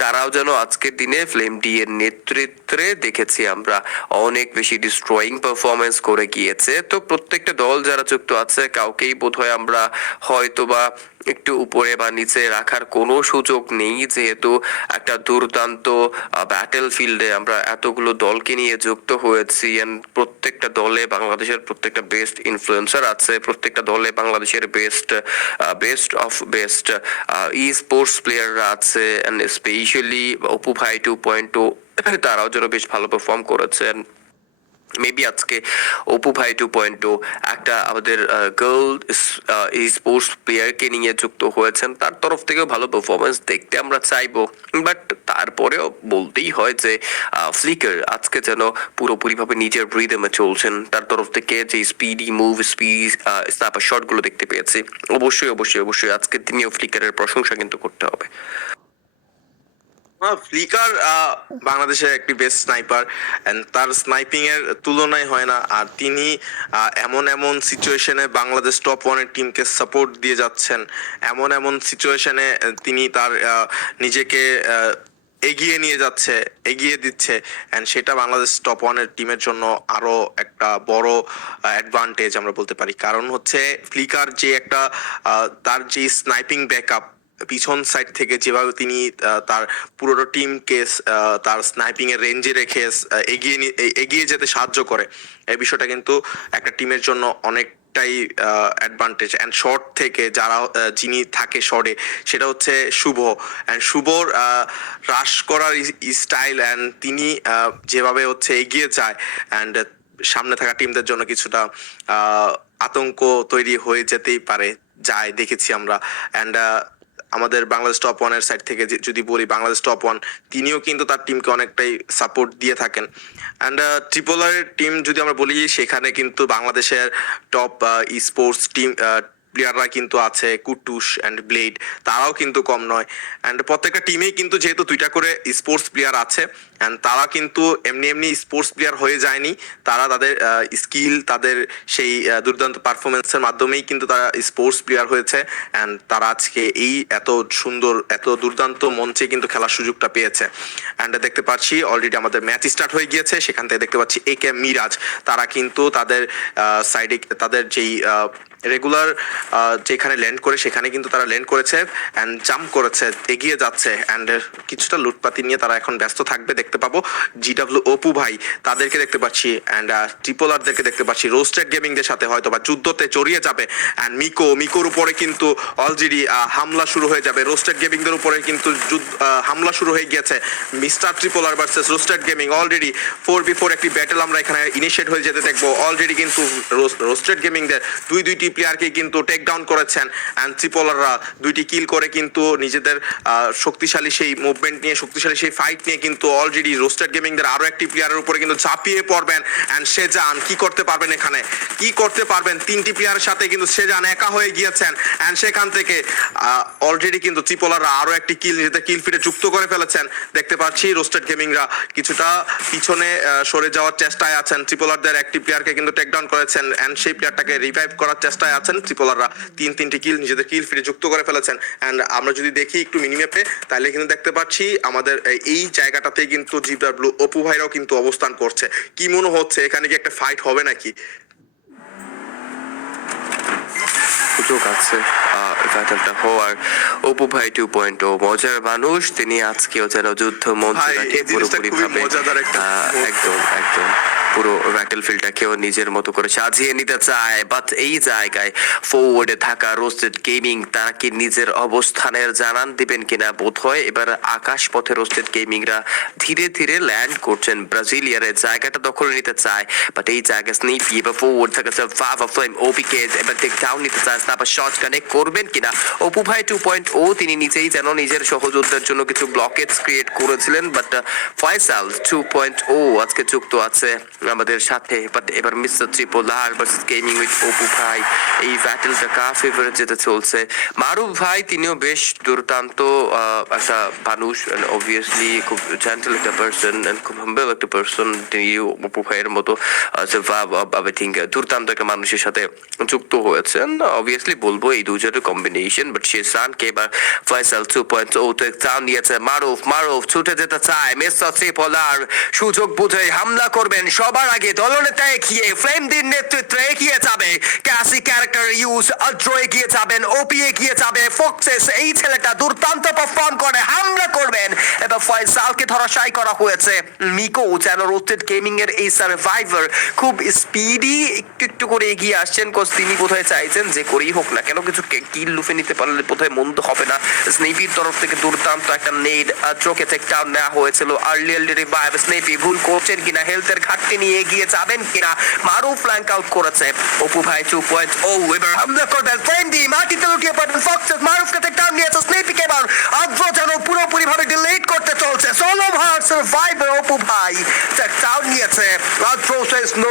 তারাও যেন আজকের দিনে ফ্লেম ডি এর নেতৃত্বে দেখেছি আমরা অনেক বেশি ডিস্ট্রয়িং পারফরমেন্স করে গিয়েছে। তো প্রত্যেকটা দল যারা যুক্ত আছে কাউকেই বোধহয় আমরা হয়তোবা একটু উপরে বা নিচে রাখার কোনো সুযোগ নেই, যেহেতু একটা দুর্দান্ত ব্যাটেল ফিল্ডে আমরা এতগুলো দলকে নিয়ে যুক্ত হয়েছি। প্রত্যেকটা দলে বাংলাদেশের প্রত্যেকটা বেস্ট ইনফ্লুয়েন্সার আছে, প্রত্যেকটা দলে বাংলাদেশের best of best E sports প্লেয়াররা আছে, অ্যান্ড স্পেশালি অপু ভাই 2.0 তারাও যেন বেশ ভালো পারফর্ম করেছেন। মেবি আজকে অপু ভাই 2.0 একটা আমাদের গার্ল স্পোর্টস প্লেয়ারকে নিয়ে যুক্ত হয়েছেন, তার তরফ থেকেও ভালো পারফরমেন্স দেখতে আমরা চাইবো। বাট তারপরেও বলতেই হয় যে ফ্লিকার আজকে যেন পুরোপুরিভাবে নিজের রিদমে চলছেন, তার তরফ থেকে যে স্পিডি মুভ, স্পিড স্ন্যাপার শটগুলো দেখতে পেয়েছি, অবশ্যই অবশ্যই অবশ্যই আজকের দিনেও ফ্লিকারের প্রশংসা কিন্তু করতে হবে। ফ্লিকার বাংলাদেশের একটি বেস্ট স্নাইপার, এন্ড তার স্নাইপিং এর তুলনায় হয় না। আর তিনি এমন এমন সিচুয়েশনে বাংলাদেশ টপ ওয়ানের টিমকে সাপোর্ট দিয়ে যাচ্ছেন, এমন এমন সিচুয়েশনে তিনি তার নিজেকে এগিয়ে নিয়ে যাচ্ছে, এগিয়ে দিচ্ছে, এন্ড সেটা বাংলাদেশ টপ ওয়ানের টিমের জন্য আরো একটা বড় অ্যাডভান্টেজ আমরা বলতে পারি। কারণ হচ্ছে ফ্লিকার যে একটা তার যে স্নাইপিং ব্যাকআপ পিছন সাইড থেকে যেভাবে তিনি তার পুরো টিমকে তার স্নাইপিং এর রেঞ্জে রেখে এগিয়ে যেতে সাহায্য করে, এই বিষয়টা কিন্তু একটা টিমের জন্য অনেকটাই অ্যাডভান্টেজ। অ্যান্ড শর্ট থেকে যিনি থাকে শর্টে, সেটা হচ্ছে শুভ। অ্যান্ড শুভর রাশ করার স্টাইল, অ্যান্ড তিনি যেভাবে হচ্ছে এগিয়ে যায়, অ্যান্ড সামনে থাকা টিমদের জন্য কিছুটা আতঙ্ক তৈরি হয়ে যেতেই পারে, দেখেছি আমরা। অ্যান্ড আমাদের বাংলাদেশ টপ ওয়ানের সাইড থেকে যদি বলি, বাংলাদেশ টপ ওয়ান তিনিও কিন্তু তার টিমকে অনেকটাই সাপোর্ট দিয়ে থাকেন। অ্যান্ড ট্রিপলারের টিম যদি আমরা বলি, সেখানে কিন্তু বাংলাদেশের টপ স্পোর্টস টিম প্লেয়াররা কিন্তু আছে, কুটুস অ্যান্ড ব্লেড, তারাও কিন্তু কম নয়। অ্যান্ড প্রত্যেকটা টিমেই কিন্তু যেহেতু 2টা করে স্পোর্টস প্লেয়ার আছে, অ্যান্ড তারা কিন্তু এমনি এমনি স্পোর্টস প্লেয়ার হয়ে যায়নি, তারা তাদের স্কিল, তাদের সেই দুর্দান্ত পারফরমেন্সের মাধ্যমেই কিন্তু তারা স্পোর্টস প্লেয়ার হয়েছে। অ্যান্ড তারা আজকে এই এত সুন্দর, এত দুর্দান্ত মঞ্চে কিন্তু খেলার সুযোগটা পেয়েছে। অ্যান্ড দেখতে পাচ্ছি অলরেডি আমাদের ম্যাচ স্টার্ট হয়ে গিয়েছে, সেখান থেকে দেখতে পাচ্ছি একে মিরাজ, তারা কিন্তু তাদের সাইডে তাদের যেই রেগুলার যেখানে ল্যান্ড করে সেখানে কিন্তু তারা ল্যান্ড করেছে অ্যান্ড জাম্প করেছে, এগিয়ে যাচ্ছে। অ্যান্ড কিছুটা লুটপাতি নিয়ে তারা এখন ব্যস্ত থাকবে, দেখতে পাবো। জিডাব্লিউ অপু ভাই তাদেরকে দেখতে পাচ্ছি, অ্যান্ড ট্রিপলারদেরকে দেখতে পাচ্ছি রোস্টেড গেমিংদের সাথে হয়তো বা যুদ্ধতে জড়িয়ে যাবে। অ্যান্ড মিকোর উপরে কিন্তু অলরেডি হামলা শুরু হয়ে যাবে, রোস্টেড গেমিংদের উপরে কিন্তু হামলা শুরু হয়ে গিয়েছে। Mister Tripler versus roasted gaming, already 4v4 একটি ব্যাটেল আমরা এখানে ইনিশিয়েট হয়ে যেতে দেখবো। অলরেডি কিন্তু রোস্টেড গেমিংদের দুইটি প্লেয়ারকে কিন্তু টেক ডাউন করেছেন, অ্যান্ড ট্রিপলাররা 2টি কিল করে কিন্তু নিজেদের শক্তিশালী সেই মুভমেন্ট নিয়ে, শক্তিশালী সেই ফাইট নিয়ে কিন্তু অলরেডি রোস্টেড গেমিংদের আরো একটি প্লেয়ারের উপরে কিন্তু ঝাঁপিয়ে পড়বেন। অ্যান্ড সেজান কি করতে পারবেন, এখানে কি করতে পারবেন? 3টি প্লেয়ারের সাথে কিন্তু সেজান একা হয়ে গিয়েছেন, অ্যান্ড সেখান থেকে অলরেডি কিন্তু ট্রিপলাররা আরো একটি কিল নিজেদের কিল ফিটে যুক্ত করে ফেলেছেন। দেখতে পাচ্ছি রোস্টেড গেমিংরা কিছুটা পিছনে সরে যাওয়ার চেষ্টায় আছেন, ট্রিপলারদের একটি প্লেয়ারকে কিন্তু টেক ডাউন করেছেন, অ্যান্ড সেই প্লেয়ারটাকে রিভাইভ করার চেষ্টায় আছেন। ট্রিপলাররা তিনটি কিল নিজেদের কিল ফিরে যুক্ত করে ফেলেছেন। অ্যান্ড আমরা যদি দেখি একটু মিনিম্যাপে, তাহলে কিন্তু দেখতে পাচ্ছি আমাদের এই জায়গাটাতেই কিন্তু জিডাব্লিউ অপু ভাইরাও কিন্তু অবস্থান করছে। কি মনে হচ্ছে, এখানে কি একটা ফাইট হবে নাকি? সুযোগ আছে ব্যাটেলটা হওয়ার। অপু ভাই 2.0 মজার মানুষ, তিনি আজকেও যেন যুদ্ধ মঞ্চটাকে পুরোপুরি ভাবে একদম পুরো ব্যাটেলফিল্ডটাকেও নিজের মতো করে সাজিয়ে নিতে চায়। বাট এই জায়গায় ফরওয়ার্ডে থাকা রোস্টেড গেমিং তারা কি নিজের অবস্থানের জানান দিবেন কিনা? বোধ হয় এবার আকাশ পথে রোস্টেড গেমিংরা ধীরে ধীরে ল্যান্ড করছেন, ব্রাজিলিয়ারের জায়গাটা দখল নিতে চায়। বাট এই জায়গায় স্নিপি এবার ফরওয়ার্ড থাকা ফাভা ফ্লেম ওপিকে এবার টেক ডাউন নিতে চায়, স্নাইপার শট কানেক্ট করবেন কিনা? অপু ভাই 2.0 তিনি নিজেই যেন নিজের সহযোদ্ধার জন্য কিছু ব্লকেজ ক্রিয়েট করেছিলেন। বাট ফয়সাল 2.0 আজকে যুক্ত আছে আমাদের সাথে। বাট এবার mister Tripler versus gaming with Apu ভাই, এই ব্যাটেলটা কার ফেভারিট যেতে চলছে? মারুফ ভাই তিনিও বেশ দুর্দান্ত একটা মানুষ, অবভিয়াসলি খুব জেন্টল একটা পার্সন, খুব হাম্বল একটা পার্সন। তিনি অপু ভাইয়ের মতো আই থিঙ্ক দুর্দান্ত একটা মানুষের সাথে যুক্ত হয়েছেন। অবভিয়াসলি বলবো এই দুজনের কম্বিনেশন। বাট শেষরানকে এবার ফয়সাল 2.0 তো চান নিয়েছে। মারুফ ছুটে যেতে চায়, মিস্টার ট্রিপলার সুযোগ বুঝে হামলা করবেন। সবার আগে দলনেতা এগিয়ে ফ্লেমদের নেতৃত্বে এগিয়ে যাবে, ক্যাসি ক্যারেক্টার ইউজ, আদ্রো এগিয়ে যাবেন, ওপি এগিয়ে যাবে, ফক্সেস এই ছেলেটা দুর্দান্ত পারফর্ম করে হামলা করবেন। এবার ফয়সালকে ধরাশায়ী করা হয়েছে। মিকো যেন রোস্টেড গেমিং এর এই সার্ভাইভার খুব স্পিডি একটু করে এগিয়ে আসছেন, কোজ তিনি বোধহয় চাইছেন যে করেই হোক না কেন কিছু কিল লুফে নিতে পারলে বোধহয় মন্দ হবে না। স্নেপির তরফ থেকে দুর্দান্ত একটা নেড, আদ্রোকে টেক ডাউন নেওয়া হয়েছিল। আর্লি রিভাইভ, স্নেপি ভুল করছেন কিনা, হেলথের ঘাটতি নিয়ে এগিয়ে যাবেন কিনা? মারুফ ফ্ল্যাঙ্ক আউট করেছে। অপু ভাই 2.0 এবার হামলা করবেন, ফ্লেন্ডি মাটিতে লুটিয়ে পড়বেন, ফক্সেস মারুফকে টেক ডাউন নিয়েছে। স্নেপিকে এবার আদ্রো যেন পুরোপুরি ভাবে ডিলিট করতে চলছে। সোলো ভার্স সার্ভাইভার অপু ভাই টেক ডাউন নিয়েছে। আদ্রো সেজ নো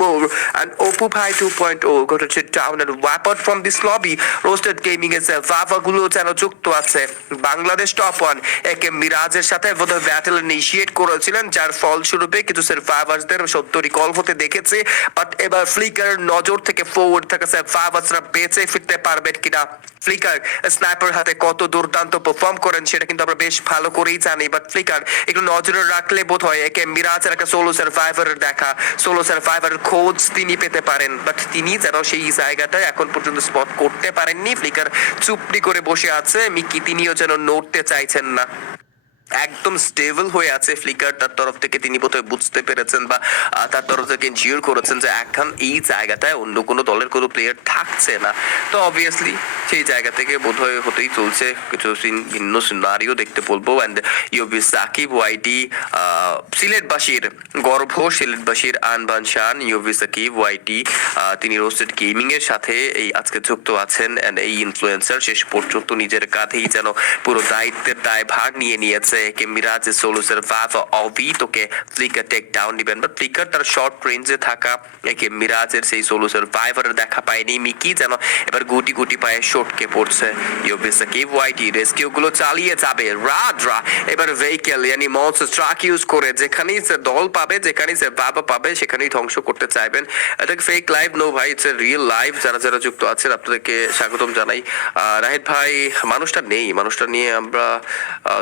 মোর and অপু ভাই 2.0 ঘটেছে down and wipe out from this lobby. Roasted gaming এর ভাভা গুলো যেন যুক্ত আছে। বাংলাদেশ টপ ওয়ান একে মিরাজের সাথে বোধহয় ব্যাটেল ইনিশিয়েট করেছিলেন, যার ফলস্বরূপে কিছু সার্ভাইভার্সদের সত্য রিকল হতে দেখেছে। বাট এবার ফ্লিকার নজর থেকে ফরওয়ার্ড থাকা সার্ভাইভার্সরা বেঁচে ফিরতে পারবেন কিনা? ফ্লিকার স্নাইপার হাতে কত দুর্দান্ত পারফর্ম করেন সেটা কিন্তু আমরা বেশ ভালো করেই জানি। বাট ফ্লিকার একটু নজরে রাখলে বোধ হয় একে মিরাজের একটা সোলো সার্ভাইভারের দেখা, সোলো সার্ভাইভারের খোঁজ তিনি পেতে পারেন। বাট তিনি যেন সেই জায়গাটায় এখন পর্যন্ত স্পট করতে পারেননি। ফ্লিকার চুপটি করে বসে আছে, মিকি তিনিও যেন নড়তে চাইছেন না। একদম স্টেবল হয়ে আছে ফ্লিকার তার তরফ থেকে, তিনি বোধহয় বুঝতে পেরেছেন বা তার তরফ থেকে ইনজিওর করেছেন যে এখন এই জায়গাটায় অন্য কোনো দলের কোনো প্লেয়ার থাকছে না। তো অবভিয়াসলি সেই জায়গা থেকে বোধহয় হতেই চলছে কিছু ভিন্ন সিনারিও দেখতে বলবো। অ্যান্ড ইউবি সাকিব ওয়াইটি সিলেটবাসীর গর্ভ, সিলেটবাসীর আনবান শান ইউবি সাকিব ওয়াইটি, তিনি রোস্টেড গেমিং এর সাথে এই আজকে যুক্ত আছেন। অ্যান্ড এই ইনফ্লুয়েন্সার শেষ পর্যন্ত নিজের কাঁধেই যেন পুরো দায়িত্বের দায় ভাগ নিয়ে নিয়েছে। কে মিরাজ সোলো সার্ভাইভার অভি তোকে ফ্লিকার টেক ডাউন দিবেন, বাট ফ্লিকার তার শর্ট রেঞ্জে থাকা একে মিরাজের সেই সোলো সার্ভাইভারের দেখা পায়নি। মিকি যেন এবার গুটি গুটি পায়ে শটকে পড়ছে। ইউবি সাকিব ওয়াইটি রেস্কিউ গুলো চালিয়ে যাবে। রাডরা এবার ভেহিকেল ইয়ানি মনস্টার ট্রাক ইউজ করে যেখানেই সে দল পাবে, যেখানেই সে বাবা পাবে সেখানেই ধ্বংস করতে চাইবেন। এটা ফেক লাইভ নো ভাই, ইটস রিয়েল লাইভ। যারা যারা যুক্ত আছেন আপনাদেরকে স্বাগতম জানাই। রাহিদ ভাই, মানুষটা নেই, মানুষটা নিয়ে আমরা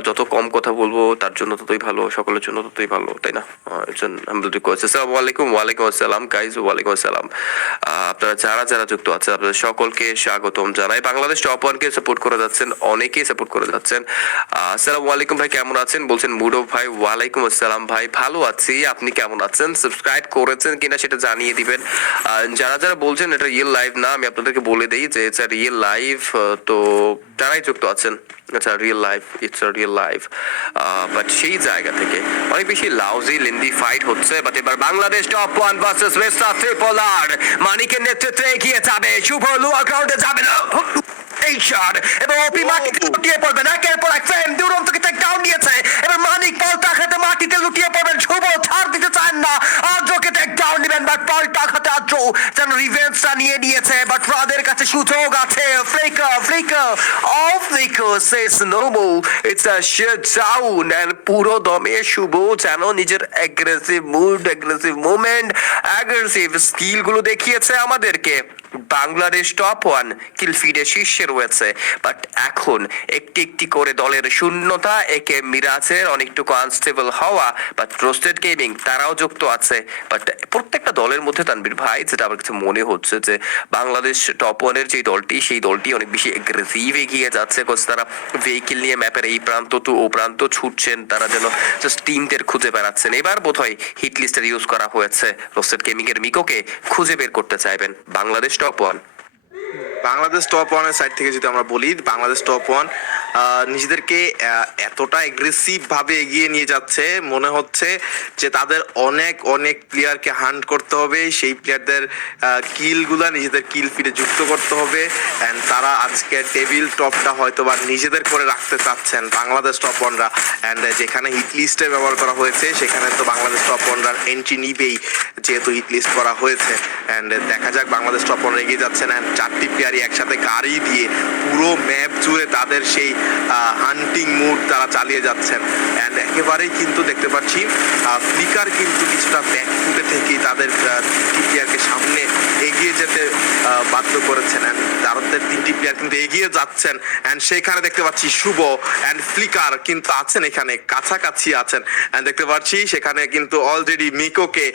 যত কম কথা বলবো তার জন্য ততই ভালো, সকলের জন্য ততই ভালো, তাই না? আসসালামু আলাইকুম। ওয়ালাইকুম আসসালাম গাইজ, ওয়ালাইকুম আসসালাম। আপনারা যারা যারা যুক্ত আছেন আপনাদের সকলকে স্বাগতম জানাই। বাংলাদেশ টপ ওয়ানকে সাপোর্ট করে যাচ্ছেন, অনেকেই সাপোর্ট করে যাচ্ছেন। আসসালামু আলাইকুম ভাই, কেমন আছেন? বলছেন মুডো ভাই। ওয়ালাইকুম আসসালাম ভাই, ভালো আছি, আপনি কেমন আছেন? সাবস্ক্রাইব করেছেন কিনা সেটা জানিয়ে দিবেন। যারা যারা বলছেন এটা রিয়েল লাইভ না, আমি আপনাদেরকে বলে দিই যে ইটস আ রিয়েল লাইভ। তো যারাই যুক্ত আছেন আচ্ছা real life, it's a real life. But সেই জায়গা থেকে অনেক বেশি লাউজি লেন্দি ফাইট হচ্ছে। বাট এবার Bangladesh top one versus Oyster triple R, মানিকের নেতৃত্বে এগিয়ে যাবে, শুভ লোয়ার গ্রাউন্ডে যাবে না এই শট, এবং ওপি মাটিতে লুটিয়ে পড়বেন। একের পর এক ফ্রেম দুরন্তকে টেক ডাউন দিয়েছে। এবার মানিক পাল্টা খেতে মাটিতে লুটিয়ে পড়বেন। শুভ ছাড় দিতে চান না, আর্দ্রকে টেক ডাউন দিবেন, বাট পাল্টা খাতে আর্দ্র যেন রিভেঞ্জটা নিয়ে নিয়েছে। বাট রাদের কাছে সুযোগ আছে। Flicker says no more, it's a shutdown, and পুরো দমে শুভ যেন নিজের aggressive mood, aggressive movement, aggressive skill গুলো দেখিয়েছে আমাদেরকে। বাংলাদেশ টপ ওয়ান কিল ফিডে শীর্ষে রয়েছে, বাট এখন একটি একটি করে দলের শূন্যতা, একে মিরাজের অনেকটুকু আনস্টেবল হওয়া, বাট রোস্টেড গেমিং তারাও যুক্ত আছে। বাট প্রত্যেকটা দলের মধ্যে তানবীর ভাই যেটা আমার কাছে মনে হচ্ছে যে বাংলাদেশ টপ ওয়ানের যে দলটি, সেই দলটি অনেক বেশি এগ্রেসিভ এগিয়ে যাচ্ছে। কোচ তারা ভেহিকেল নিয়ে ম্যাপের এই প্রান্ত টু ও প্রান্ত ছুটছেন, তারা যেন জাস্ট টিমদের খুঁজে বেড়াচ্ছেন। এবার বোধহয় হিট লিস্টার ইউজ করা হয়েছে, রোস্টেড গেমিং এর মিকোকে খুঁজে বের করতে চাইবেন Bangladesh top one. Bangladesh top ওয়ানের সাইড থেকে যদি আমরা বলি, বাংলাদেশ টপ ওয়ান নিজেদেরকে এতটা এগ্রেসিভ ভাবে এগিয়ে নিয়ে যাচ্ছে, মনে হচ্ছে যে তাদের অনেক অনেক প্লেয়ারকে হান্ট করতে হবে, সেই প্লেয়ারদের কিলগুলা নিজেদের কিল ফিডে যুক্ত করতে হবে। অ্যান্ড তারা আজকে টেবিল টপটা হয়তো বা নিজেদের করে রাখতে চাচ্ছেন বাংলাদেশ টপ ওয়ানরা। অ্যান্ড যেখানে হিট লিস্টে ব্যবহার করা হয়েছে সেখানে তো বাংলাদেশ টপ ওয়ানরা এন্ট্রি নিবেই, যেহেতু হিট লিস্ট করা হয়েছে। অ্যান্ড দেখা যাক বাংলাদেশ টপ ওয়ানরা এগিয়ে যাচ্ছেন। অ্যান্ড চারটি প্লেয়ারই একসাথে গাড়ি দিয়ে পুরো ম্যাপ জুড়ে তাদের সেই হান্টিং মুড তারা চালিয়ে যাচ্ছেন। অ্যান্ড একেবারেই কিন্তু দেখতে পাচ্ছি ফ্লিকার কিন্তু কিছুটা ব্যাক ফুটে থেকেই তাদের তিনটি প্লেয়ারকে সামনে এগিয়ে যেতে বাধ্য করেছেন। অ্যান্ড ভারতের তিনটি প্লেয়ার কিন্তু এগিয়ে যাচ্ছেন। অ্যান্ড সেখানে দেখতে পাচ্ছি শুভ অ্যান্ড ফ্লিকার কিন্তু আছেন, এখানে কাছাকাছি আছেন। অ্যান্ড দেখতে পাচ্ছি সেখানে কিন্তু অলরেডি মিকোকে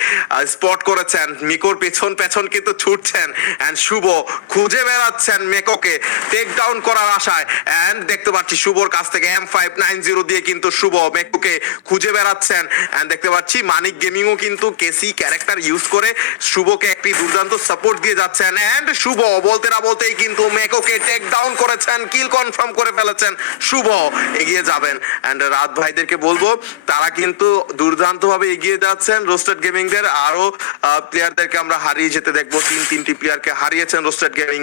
স্পট করেছেন, মিকোর পেছন পেছন কিন্তু ছুটছেন। অ্যান্ড শুভ খুঁজে বেড়াচ্ছেন মেকোকে টেক ডাউন করার আশায়। অ্যান্ড দেখতে পাচ্ছি শুভর কাছ থেকে M590 দিয়ে কিন্তু শুভ মেকোকে খুঁজে বেড়াচ্ছেন। অ্যান্ড দেখতে পাচ্ছি মানিক গেমিংও কিন্তু কেসি ক্যারেক্টার ইউজ করে শুভকে একটি দুর্দান্ত সাপোর্ট দিয়ে যাচ্ছেন। অ্যান্ড শুভ বলতে না বলতেই কিন্তু মেকোকে টেক ডাউন করেছেন, কিল কনফার্ম করে ফেলেছেন। শুভ এগিয়ে যাবেন। অ্যান্ড রাত ভাইদেরকে বলবো তারা কিন্তু দুর্দান্ত ভাবে এগিয়ে যাচ্ছেন। রোস্টেড গেমিংদের আরো প্লেয়ারদেরকে আমরা হারিয়ে যেতে দেখবো, তিনটি প্লেয়ারকে হারিয়েছেন রোস্টেড গেমিং।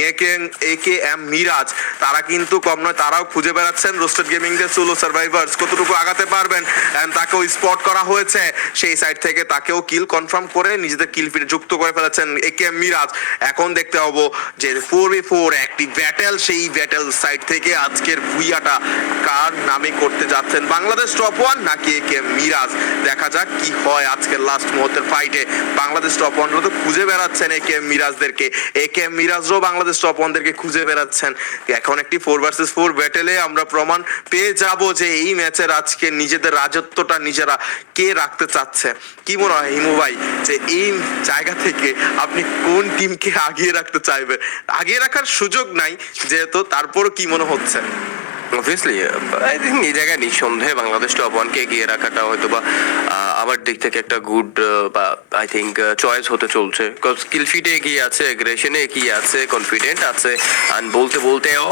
একে এম মিরাজ তারা কিন্তু কম নয়, তারাও খুঁজে বেড়াচ্ছেন রোস্টেড গেমিং দের সোলো সার্ভাইভার্স কতটুকু আগাতে পারবেন। এন্ড তাকেও স্পট করা হয়েছে সেই সাইড থেকে, তাকেও কিল কনফার্ম করে নিজেদের কিল ফিড যুক্ত করে ফেলেছেন একে এম মিরাজ। এখন দেখতে হবো যে 4v4 একটি ব্যাটেল, সেই ব্যাটেল সাইড থেকে আজকের ভুইয়াটা কার নামে করতে যাচ্ছেন, বাংলাদেশ টপ ওয়ান নাকি একে এম মিরাজ। দেখা যাক কি হয় আজকের লাস্ট মুহূর্তের ফাইটে। বাংলাদেশ টপ ওয়ানরা তো খুঁজে বেড়াচ্ছেন একে এম মিরাজদেরকে, একে এম মিরাজরাও বাংলাদেশ টপ ওয়ানদেরকে খুঁজে বেড়াচ্ছেন। এখন একটি 4vs4 ব্যাটেলে আমরা প্রমাণ পেয়ে যাব যে এই ম্যাচের আজকে নিজেদের রাজত্বটা নিজেরা কে রাখতে চাচ্ছে। কি মনে হয় হিমু ভাই, যে এই জায়গা থেকে আপনি কোন টিমকে আগিয়ে রাখতে চাইবেন? আগিয়ে রাখার সুযোগ নাই যেহেতু, তারপরও কি মনে হচ্ছে? অবভিয়াসলি আই থিঙ্ক এই জায়গায় নিঃসন্দেহে বাংলাদেশ টপ ওয়ানকে এগিয়ে রাখাটা হয়তো বা আমার দিক থেকে একটা গুড বা আই থিঙ্ক চয়েস হতে চলছে বিকজ স্কিল ফিটে এগিয়ে আছে অ্যাগ্রেশনে এগিয়ে আছে কনফিডেন্ট আছে আর বলতে বলতে ও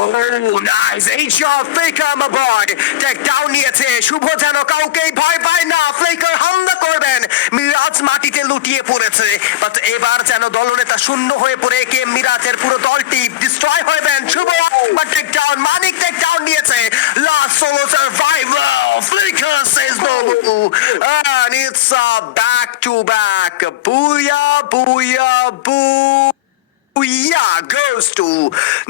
নাইস এই শট ফ্লিকার মা বয় টেক ডাউন নিয়েছে শুভ যেন কাউকেই ভয় পায় না ফ্লিকার হামলা করবেন মিরাজ মাটিতে লুটিয়ে পড়েছে বাট এবার যেন দলনেতা শূন্য হয়ে পড়ে কে মিরাজের পুরো দলটি ডিস্ট্রয় হবেন Shuvo but take down Manik take down নিয়েছে last solo survival Flicker says no and it's a back to back booyah booyah boo Booyah goes to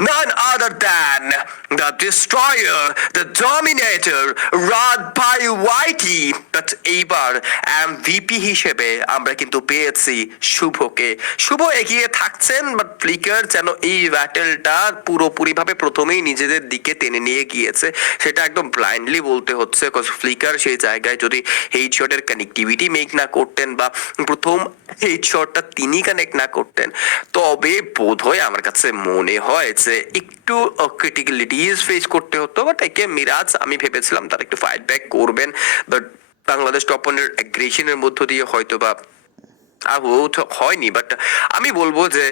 none other than the destroyer, the dominator, Rad Bhai Whitey. But এইবার MVP হিসেবে আমরা কিন্তু পেয়েছি শুভকে। শুভ এগিয়ে থাকছেন but flicker যেন এই ব্যাটেলটা পুরোপুরি ভাবে প্রথমেই নিজেদের দিকে টেনে নিয়ে গিয়েছে সেটা একদম ব্লাইন্ডলি বলতে হচ্ছে কজ ফ্লিকার সেই জায়গায় যদি হেড শটের কানেক্টিভিটি মেক না করতেন বা প্রথম হেড শটটা তিনি কানেক্ট না করতেন তবে বোধহয় আমার কাছে মনে হয় যে একটু ক্রিটিক্যালিটিস ফেস করতে হতো বাট একে মিরাজ আমি ভেবেছিলাম তারা একটু ফাইট ব্যাক করবেন বাট বাংলাদেশ টপ ওয়ানের অ্যাগ্রেশনের মধ্য দিয়ে হয়তো বা হয়নি বাট আমি বলবো যে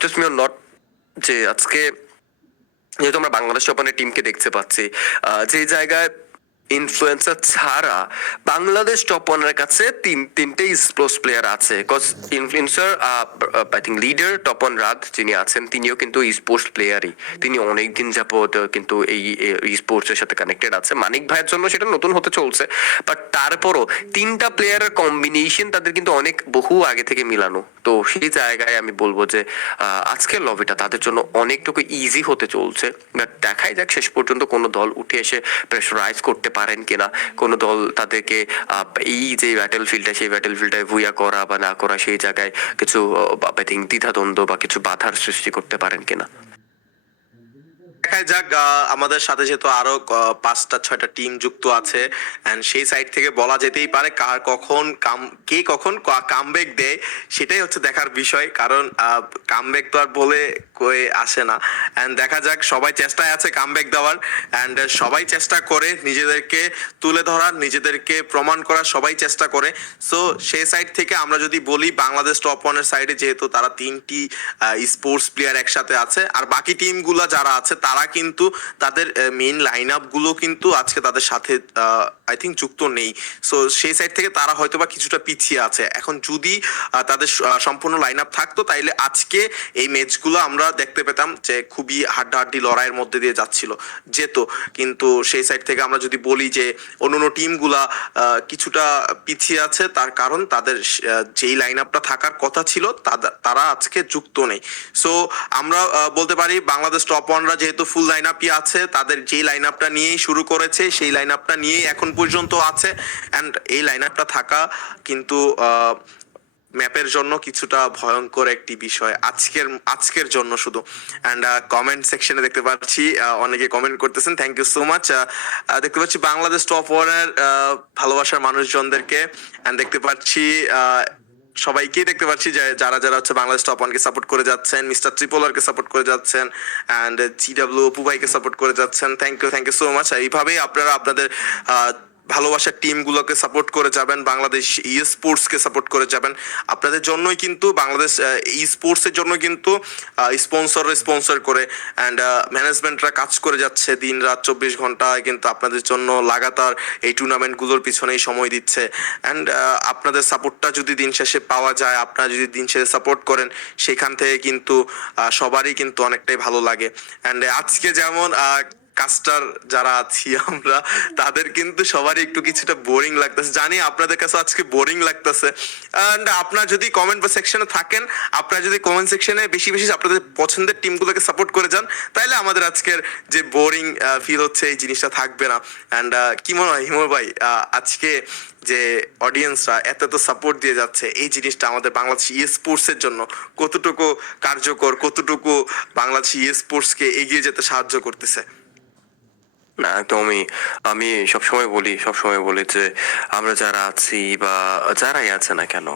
জাস্ট মি নট যে আজকে যেহেতু আমরা বাংলাদেশ টপ ওয়ানের টিমকে দেখতে পাচ্ছি যে জায়গায় ইনফ্লুয়েন্সার ছাড়া বাংলাদেশ টপ ওয়ানের কাছে তিনটে স্পোর্টস প্লেয়ার আছে because influencer I think leader top one রাত যিনি আছেন তিনিও কিন্তু স্পোর্টস প্লেয়ারই তিনি অনেকদিন যাবত কিন্তু এই স্পোর্টস এর সাথে কানেক্টেড আছে মানিক ভাইয়ের জন্য সেটা নতুন হতে চলছে বাট তারপরও তিনটা প্লেয়ারের কম্বিনেশন তাদের কিন্তু অনেক বহু আগে থেকে মিলানো তো সেই জায়গায় আমি বলবো যে আজকের লবিটা তাদের জন্য অনেকটুকু ইজি হতে চলছে বাট দেখাই যাক শেষ পর্যন্ত কোনো দল উঠে এসে প্রেশারাইজ করতে পারেন কিনা কোন দল তাদেরকে এই যে ব্যাটেল ফিল্ডটা সেই ব্যাটেল ফিল্ডটায় ভুইয়া করা বা না করা সেই জায়গায় কিছু আই থিঙ্ক দ্বিধাদ্বন্দ্ব বা কিছু বাধার সৃষ্টি করতে পারেন কিনা দেখা যাক আমাদের সাথে যেহেতু আরো 5টা 6টা টিম যুক্ত আছে এন্ড সেই সাইড থেকে বলা যেতেই পারে কার কখন কে কখন কামব্যাক দেয় সেটাই হচ্ছে দেখার বিষয় কারণ কামব্যাক তো আর বলে কয়ে আসে না এন্ড দেখা যাক সবাই চেষ্টায় আছে কামব্যাক দেওয়ার এন্ড সবাই চেষ্টা করে নিজেদেরকে তুলে ধরার নিজেদেরকে প্রমাণ করার সবাই চেষ্টা করে সো সেই সাইড থেকে আমরা যদি বলি বাংলাদেশ টপ ওয়ানের সাইডে যেহেতু তারা 3টি স্পোর্টস প্লেয়ার একসাথে আছে আর বাকি টিমগুলো যারা আছে তারা কিন্তু তাদের মেইন লাইন আপ গুলো কিন্তু আজকে তাদের সাথে আই থিঙ্ক যুক্ত নেই সো সেই সাইড থেকে তারা হয়তোবা কিছুটা পিছিয়ে আছে এখন যদি তাদের সম্পূর্ণ লাইন আপ থাকতো তাইলে আজকে এই ম্যাচগুলো আমরা দেখতে পেতাম যে খুবই হাড্ডাহাড্ডি লড়াইয়ের মধ্যে দিয়ে যাচ্ছিল যেত কিন্তু সেই সাইড থেকে আমরা যদি বলি যে অন্যান্য টিমগুলা কিছুটা পিছিয়ে আছে তার কারণ তাদের যেই লাইন আপটা থাকার কথা ছিল তারা আজকে যুক্ত নেই সো আমরা বলতে পারি বাংলাদেশ টপ ওয়ানরা যেহেতু ফুল লাইন আপই আছে তাদের যেই লাইন আপটা নিয়েই শুরু করেছে সেই লাইন আপটা নিয়েই এখন পর্যন্ত আছে অ্যান্ড এই লাইন আপটা থাকা কিন্তু ম্যাপের জন্য কিছুটা ভয়ঙ্কর একটি বিষয় আজকের জন্য শুধু অ্যান্ড কমেন্ট সেকশনে দেখতে পাচ্ছি অনেকে কমেন্ট করতেছেন থ্যাংক ইউ সো মাচ দেখতে পাচ্ছি বাংলাদেশ টপ ওয়ানের ভালোবাসার মানুষজনদেরকে অ্যান্ড দেখতে পাচ্ছি সবাইকে দেখতে পাচ্ছি যে যারা যারা হচ্ছে বাংলাদেশ টপ ওয়ানকে সাপোর্ট করে যাচ্ছেন মিস্টার ট্রিপলারকে সাপোর্ট করে যাচ্ছেন অ্যান্ড জিডব্লিউ অপু ভাইকে সাপোর্ট করে যাচ্ছেন থ্যাংক ইউ সো মাচ এইভাবেই আপনারা আপনাদের ভালোবাসার টিমগুলোকে সাপোর্ট করে যাবেন বাংলাদেশ ই স্পোর্টসকে সাপোর্ট করে যাবেন আপনাদের জন্যই কিন্তু বাংলাদেশ ই স্পোর্টসের জন্য কিন্তু স্পন্সর করে অ্যান্ড ম্যানেজমেন্টরা কাজ করে যাচ্ছে দিন রাত 24 ঘন্টা কিন্তু আপনাদের জন্য লাগাতার এই টুর্নামেন্টগুলোর পিছনেই সময় দিচ্ছে অ্যান্ড আপনাদের সাপোর্টটা যদি দিন শেষে পাওয়া যায় আপনারা যদি দিন শেষে সাপোর্ট করেন সেখান থেকে কিন্তু সবারই কিন্তু অনেকটাই ভালো লাগে অ্যান্ড আজকে যেমন কাস্টার যারা আছি আমরা তাদের কিন্তু সবারই একটু কিছুটা বোরিং লাগতেছে জানি আপনাদের কাছে আজকে বোরিং লাগতেছে এন্ড আপনারা যদি কমেন্ট বা সেকশনে থাকেন আপনারা যদি কমেন্ট সেকশনে বেশি বেশি আপনাদের পছন্দের টিমগুলোকে সাপোর্ট করে যান তাহলে আমাদের আজকের যে বোরিং ফিল হচ্ছে এই জিনিসটা থাকবে না এন্ড কি মনে হয় হিমর ভাই আজকে যে অডিয়েন্সরা এত সাপোর্ট দিয়ে যাচ্ছে এই জিনিসটা আমাদের বাংলাদেশ ই স্পোর্টসের জন্য কতটুকু কার্যকর কতটুকু বাংলাদেশ ই স্পোর্টসকে এগিয়ে যেতে সাহায্য করতেছে না একদমই আমি সবসময় বলি যে আমরা যারা আছি বা যারাই আছে না কেন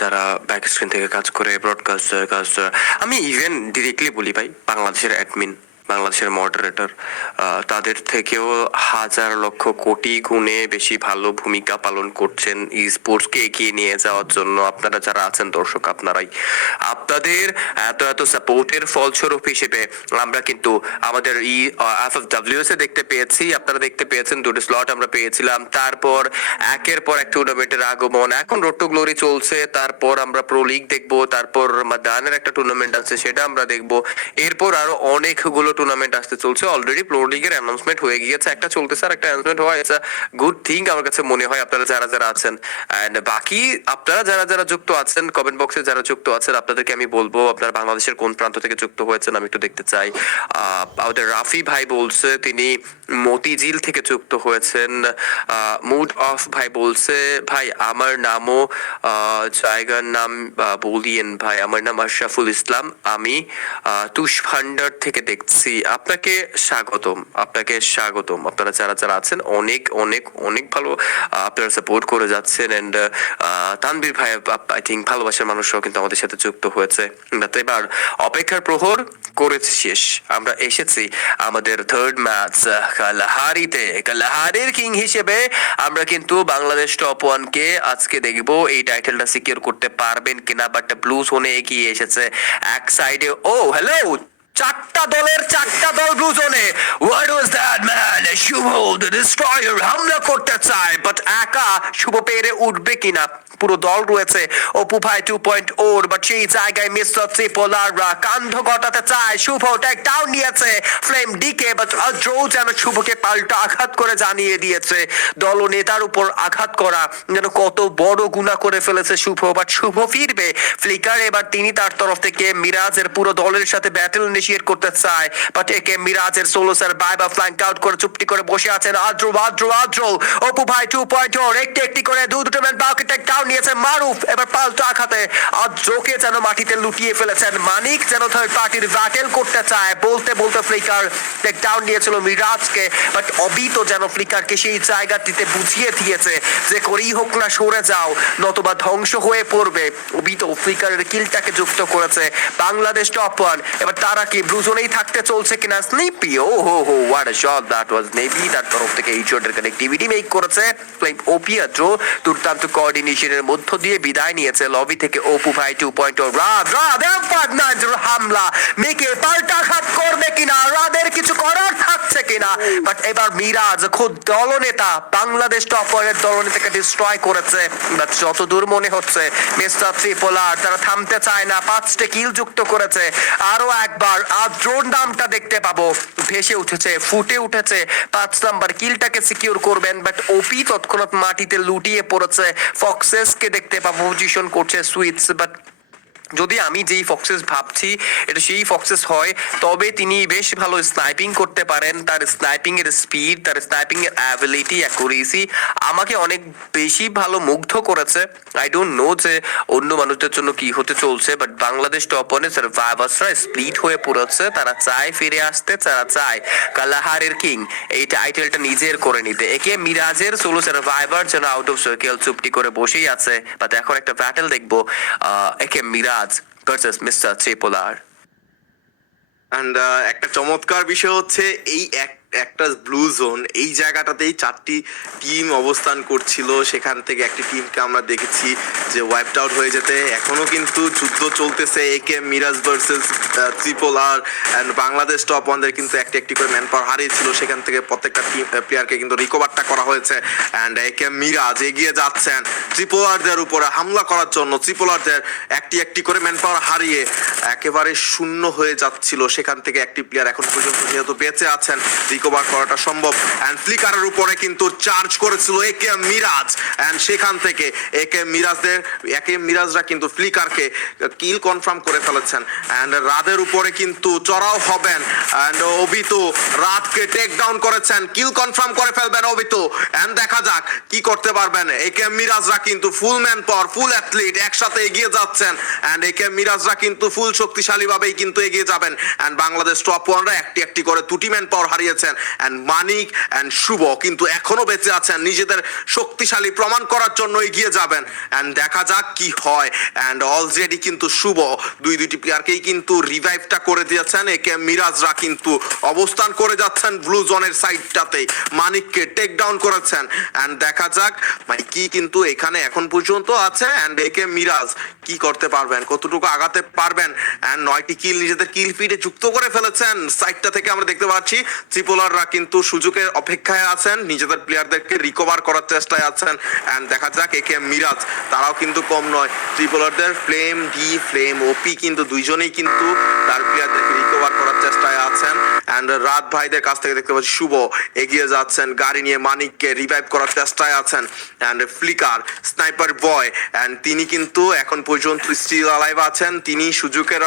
যারা ব্যাক স্ক্রিন থেকে কাজ করে ব্রডকাস্টার আমি ইভেন ডিরেক্টলি বলি ভাই বাংলাদেশের অ্যাডমিন বাংলাদেশের মডারেটর, তাদের থেকেও হাজার লক্ষ কোটি গুণে বেশি ভালো ভূমিকা পালন করছেন ই স্পোর্টসকে এগিয়ে নিয়ে যাওয়ার জন্য। আপনারা যারা আছেন দর্শক, আপনারাই, আপনাদের এত এত সাপোর্টের ফলস্বরূপ হিসেবে আমরা কিন্তু আমাদের IFFWS এ দেখতে পেয়েছি, আপনারা দেখতে পেয়েছেন দুটো স্লট আমরা পেয়েছিলাম। তারপর একের পর এক টুর্নামেন্টের আগমন, এখন রোড টু গ্লোরি চলছে, তারপর আমরা প্রো লিগ দেখবো, তারপর মাদানের একটা টুর্নামেন্ট আছে সেটা আমরা দেখবো, এরপর আরো অনেকগুলো টুর্নামেন্ট আসতে চলছে। অলরেডি প্রো লিগের অ্যানাউন্সমেন্ট হয়ে গিয়েছে, একটা চলতেছে আর একটা অ্যানাউন্সমেন্ট হওয়া, ইটস আ গুড থিং আমার কাছে মনে হয়। আপনারা যারা যারা আছেন এন্ড বাকি আপনারা যারা যারা যুক্ত আছেন, কমেন্ট বক্সে যারা যুক্ত আছেন, আপনাদেরকে আমি বলবো আপনারা বাংলাদেশের কোন প্রান্ত থেকে যুক্ত হয়েছেন আমি একটু দেখতে চাই। আমাদের রাফি ভাই বলছে তিনি মতিঝিল থেকে যুক্ত হয়েছেন। মুড অফ ভাই বলছে ভাই আমার নামও জায়গার নাম বলিয়েন ভাই, আমার নাম আশরাফুল ইসলাম, আমি তুষ ভান্ডার থেকে দেখছি। আপনাকে স্বাগতম, আপনাকে স্বাগতম। আপনারা যারা যারা আছেন অনেক অনেক অনেক ভালো আপনারা সাপোর্ট করে যাচ্ছেন। এন্ড তানবীর ভাই আই থিঙ্ক ভালোবাসার মানুষরাও কিন্তু আমাদের সাথে যুক্ত হয়েছে। এবার অপেক্ষার প্রহর করেছে শেষ, আমরা এসেছি আমাদের থার্ড ম্যাচ কালাহারিতে। কালাহারির কিং হিসেবে আমরা কিন্তু বাংলাদেশ টপ ওয়ানকে আজকে দেখবো এই টাইটেলটা সিকিউর করতে পারবেন কিনা। বাট ব্লু জোনে এগিয়ে এসেছে এক সাইডে। ও হ্যালো, চারটা দল ব্লু জোনে। What was that man? Shuvo the destroyer হামলা করতে চায়, বাট একা শুভ পেরে উঠবে কিনা? পুরো দল রয়েছে অপু ভাই 2.0, বাট সেই জায়গায় মিস্টার ত্রিপোলাররা কাণ্ড ঘটাতে চায়। শুভ টেক ডাউন নিয়েছে ফ্লেম ডিকে, বাট ড্রো যেন শুভকে পাল্টা আঘাত করে জানিয়ে দিয়েছে দল নেতার উপর আঘাত করা যেন কত বড় গুনাহ করে ফেলেছে শুভ। বাট শুভ ফিরবে ফ্লিকার, এবার তিনি তার তরফ থেকে মিরাজের পুরো দলের সাথে ব্যাটল ইনিশিয়েট করতে চায়, বাট একে মিরাজের সোলো সার্ভাইভ বা ফ্ল্যাঙ্ক আউট করে চুপটি করে বসে আছেন আদ্রো। অপু ভাই 2.0 একটি করে দুটো ম্যান বাউকে টেক ডাউন নিয়েছে মারুফ, এবার পাল্টা আঘাতে আদ্রোকে যেন মাটিতে লুটিয়ে ফেলেছেন। মানিক যেন থার্ড পার্টির ব্যাটেল করতে চায়, বলতে ফ্লিকার টেক ডাউন নিয়েছিল মিরাজকে, বাট অবিত যেন ফ্লিকারকে সেই জায়গাটিতে বুঝিয়ে দিয়েছে যে করেই হোক না সরে যাও নতুবা ধ্বংস হয়ে পড়বে। অবিত ফ্লিকারের কিলটাকে যুক্ত করেছে বাংলাদেশ টপ ওয়ান। এবার তারা কি ব্লুজোনেই থাকতে চলছে কিনা? স্নিপি, ও হো what a shot that was. Navy তার তরফ থেকে এই শটের কানেক্টিভিটি মেক করেছে। ওপিয়াদ্রো দুর্দান্ত কোঅর্ডিনেশনের মধ্য দিয়ে বিদায় নিয়েছে লবি থেকে। অপু ভাই 2.0 রাদের হামলা মেকে পাল্টা আঘাত করবে কিনা, রাদের কিছু করার থাকছে কিনা? বাট এবার মিরাজ খুদ দলনেতা বাংলাদেশ টপ ওয়ানের দলনেতাকে ডিস্ট্রয় করেছে। বাট যতদূর মনে হচ্ছে মিস্টার ত্রিপোলার তারা থামতে চায় না, 5টা কিল যুক্ত করেছে। আরো একবার আদ্রোর নামটা দেখতে পাবো, ভেসে উঠেছে, ফুটে উঠেছে। 5 নাম্বার কিলটাকে সিকিউর করবেন, বাট ওপি তৎক্ষণাৎ মাটিতে লুটিয়ে পড়েছে। ফক্সেসকে দেখতে পাবো পজিশন করছে সুইটস, বাট যদি আমি যেই ফক্সেস ভাবছি এটা সেই ফক্সেস হয় তবে তিনি বেশ ভালো স্নাইপিং করতে পারেন। তার স্নাইপিং এর স্পিড, তার স্নাইপিং এর অ্যাবিলিটি, অ্যাকুরেসি আমাকে অনেক বেশি ভালো মুগ্ধ করেছে। আই ডোন্ট নো যে অন্য মানুষদের জন্য কি হতে চলছে, বাট বাংলাদেশ টপ ওয়ানে সার্ভাইভার্সরা স্প্লিট হয়ে পড়েছে। তারা চায় ফিরে আসতে, তারা চায় কালাহারের কিং এই টাইটেলটা নিজের করে নিতে। একে মিরাজের সোলো সার্ভাইভার যেন আউট অফ সার্কেল চুপটি করে বসেই আছে, বাট এখন একটা ব্যাটেল দেখবো AK Miraj versus mister Tripolar. And একটা চমৎকার বিষয় হচ্ছে এই একটা ব্লু জোন এই জায়গাটাতেই 4টি টিম অবস্থান করছিল। সেখান থেকে একটি টিমকে আমরা দেখেছি যে ওয়াইপড আউট হয়ে যেতে। এখনো কিন্তু যুদ্ধ চলতেছে AK Miraj versus Tripolar. And Bangladesh top ওয়ানদের কিন্তু একটি করে ম্যান পাওয়ার হারিয়েছিল, সেখান থেকে প্রত্যেকটা টিম প্লেয়ারকে কিন্তু রিকভারটা করা হয়েছে। অ্যান্ড একে মিরাজ এগিয়ে যাচ্ছেন ত্রিপোলারদের উপরে হামলা করার জন্য। ত্রিপোলারদের একটি করে ম্যান পাওয়ার হারিয়ে একেবারে শূন্য হয়ে যাচ্ছিল, সেখান থেকে একটি প্লেয়ার এখন পর্যন্ত যেহেতু বেঁচে আছেন রিকভার করাটা সম্ভব। এন্ড ফ্লিকারের উপরে কিন্তু চার্জ করেছিল একে মিরাজ, এন্ড সেখান থেকে একে মিরাজরা কিন্তু ফ্লিকারকে কিল কনফার্ম করে ফেলেছেন। এন্ড রাদের উপরে কিন্তু চড়াও হবেন, এন্ড অবিতো রাতকে টেক ডাউন করেছেন, কিল কনফার্ম করে ফেলবেন অবিতো। এন্ড দেখা যাক কি করতে পারবেন। একে মিরাজরা কিন্তু ফুল ম্যান পাওয়ার, ফুল অ্যাথলিট একসাথে এগিয়ে যাচ্ছেন। এন্ড একে মিরাজরা কিন্তু ফুল শক্তিশালী ভাবেই কিন্তু এগিয়ে যাবেন। এন্ড বাংলাদেশ টপ ওয়ানরা একটি করে 2টি ম্যান পাওয়ার হারিয়েছেন। অ্যান্ড মানিক অ্যান্ড শুভ কিন্তু এখনো বেঁচে আছেন, নিজেদের শক্তিশালী প্রমাণ করার জন্য এগিয়ে যাবেন অ্যান্ড দেখা যাক কি হয়। অ্যান্ড অলরেডি কিন্তু শুভ দুইটি প্লেয়ারকেই কিন্তু রিভাইভটা করে দিয়েছেন, একে মিরাজরা কিন্তু অবস্থান করে যাচ্ছেন ব্লু জোনের সাইডটাতে, মানিককে টেক ডাউন করেছেন অ্যান্ড দেখা যাক মানে কি কিন্তু এখানে এখন পর্যন্ত আছে অ্যান্ড একে মিরাজ কি করতে পারবেন, কতটুকু আগাতে পারবেন। অ্যান্ড 9টি কিল নিজেদের কিল ফিডে যুক্ত করে ফেলেছেন। সাইডটা থেকে আমরা দেখতে পাচ্ছি ত্রিপোলাররা কিন্তু সুযোগের অপেক্ষায় আছেন, নিজেদের প্লেয়ারদেরকে রিকভার করার চেষ্টায় আছেন অ্যান্ড দেখা যাক একে মিরাজ তারাও কিন্তু কম নয়, ত্রিপোলারদের ফ্লেম ডি ফ্লেম ওপি কিন্তু দুইজনেই কিন্তু তার প্লেয়ারদেরকে রিকভার করার চেষ্টায় আছেন। অ্যান্ড রাত ভাইদের কাছ থেকে দেখতে পাচ্ছি শুভ এগিয়ে যাচ্ছেন গাড়ি নিয়ে, মানিককে রিভাইভ করার চেষ্টায় আছেন and flicker sniper boy and তিনি কিন্তু এখন পর্যন্ত স্টিল অ্যালাইভ আছেন, তিনি সুযোগের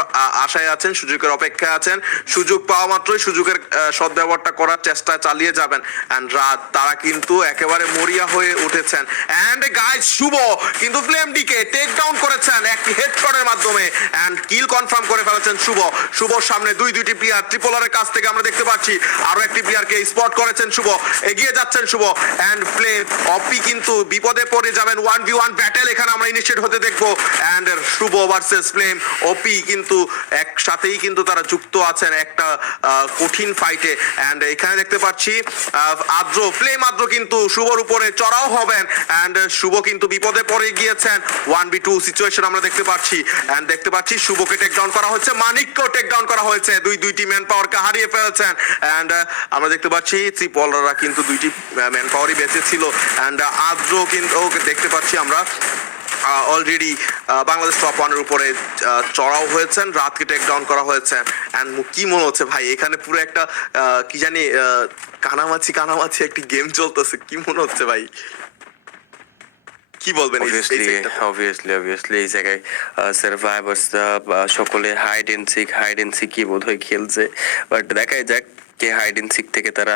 আশায় আছেন, সুযোগের অপেক্ষায় আছেন, সুযোগ পাওয়া মাত্রই সুযোগের সদ্ব্যবহারটা করার চেষ্টা চালিয়ে যাবেন। অ্যান্ড রাত তারা কিন্তু একেবারে মরিয়া হয়ে উঠেছেন অ্যান্ড গাইস শুভ কিন্তু ফ্লেম ডিকে টেক ডাউন করেছেন একটি হেডশটের মাধ্যমে অ্যান্ড কিল কনফার্ম করে ফেলেছেন শুভ। শুভর সামনে দুইটি প্লেয়ার ত্রিপোলারের কাছ থেকে আমরা দেখতে পাচ্ছি আরো একটি প্লেয়ারকে স্পট করেছেন শুভ, এগিয়ে যাচ্ছেন শুভ অ্যান্ড ফ্লেম অপি কিন্তু বিপদে পড়ে যাবেন, 1v1 ব্যাটেল এখানে আমরা ইনিশিয়েট হতে দেখবো অ্যান্ড শুভ ভার্সেস ফ্লেম ওপি কিন্তু একসাথেই কিন্তু তারা যুক্ত আছেন একটা কঠিন ফাইটে। অ্যান্ড এখানে দেখতে পাচ্ছি আদ্র ফ্লেম আদ্র কিন্তু শুভর উপরে চড়াও হবেন অ্যান্ড শুভ কিন্তু বিপদে পড়ে গিয়েছেন, 1v2 সিচুয়েশন আমরা দেখতে পাচ্ছি অ্যান্ড দেখতে পাচ্ছি শুভকে টেক ডাউন করা হচ্ছে, মানিককেও টেক ডাউন করা হয়েছে, দুইটি ম্যান পাওয়ারকে হারিয়ে ফেলেছেন অ্যান্ড আমরা দেখতে পাচ্ছি ত্রিপোলাররা কিন্তু দুইটি ম্যান পাওয়ারই বেঁচে ছিল অ্যান্ড আদ্র কিন্তু দেখতে পাচ্ছি আমরা অলরেডি বাংলাদেশ টপ ওয়ানের উপরে চড়াও হয়েছেন, রাতকে টেক ডাউন করা হয়েছে অ্যান্ড কি মনে হচ্ছে ভাই এখানে পুরো একটা কি জানি কানামাছি একটি গেম চলতেছে, কি মনে হচ্ছে ভাই, কি বলবেন? অবভিয়াসলি এই জায়গায় সার্ভাইভার্সরা সকলে হাইড এন্ড সিক বোধহয় খেলছে, বাট দেখাই যাক কে হাইড এন্ড সিক থেকে তারা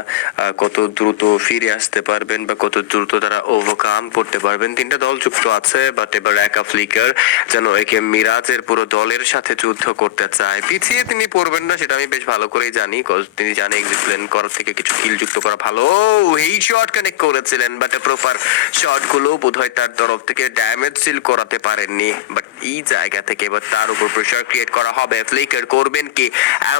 কত দ্রুত ফিরে আসতে পারবেন বা কত দ্রুত তারা ওভারকাম করতে পারবেন। তিনটা দল যুক্ত আছে, বাট এবার একা ফ্লিকার যেন একে মিরাজের পুরো দলের সাথে যুদ্ধ করতে চায়, পিছিয়ে তিনি পড়বেন না সেটা আমি বেশ ভালো করেই জানি, তিনি জানে এক্সিট প্ল্যান করার থেকে কিছু কিল যুক্ত করা ভালো। এই শট কানেক্ট করেছিলেন বাট প্রপার শট গুলো বোধহয় তার তরফ থেকে ড্যামেজ সিল করাতে পারেননি, বাট এই জায়গা থেকে এবার তার উপর প্রেসার ক্রিয়েট করা হবে। ফ্লিকার করবেন কি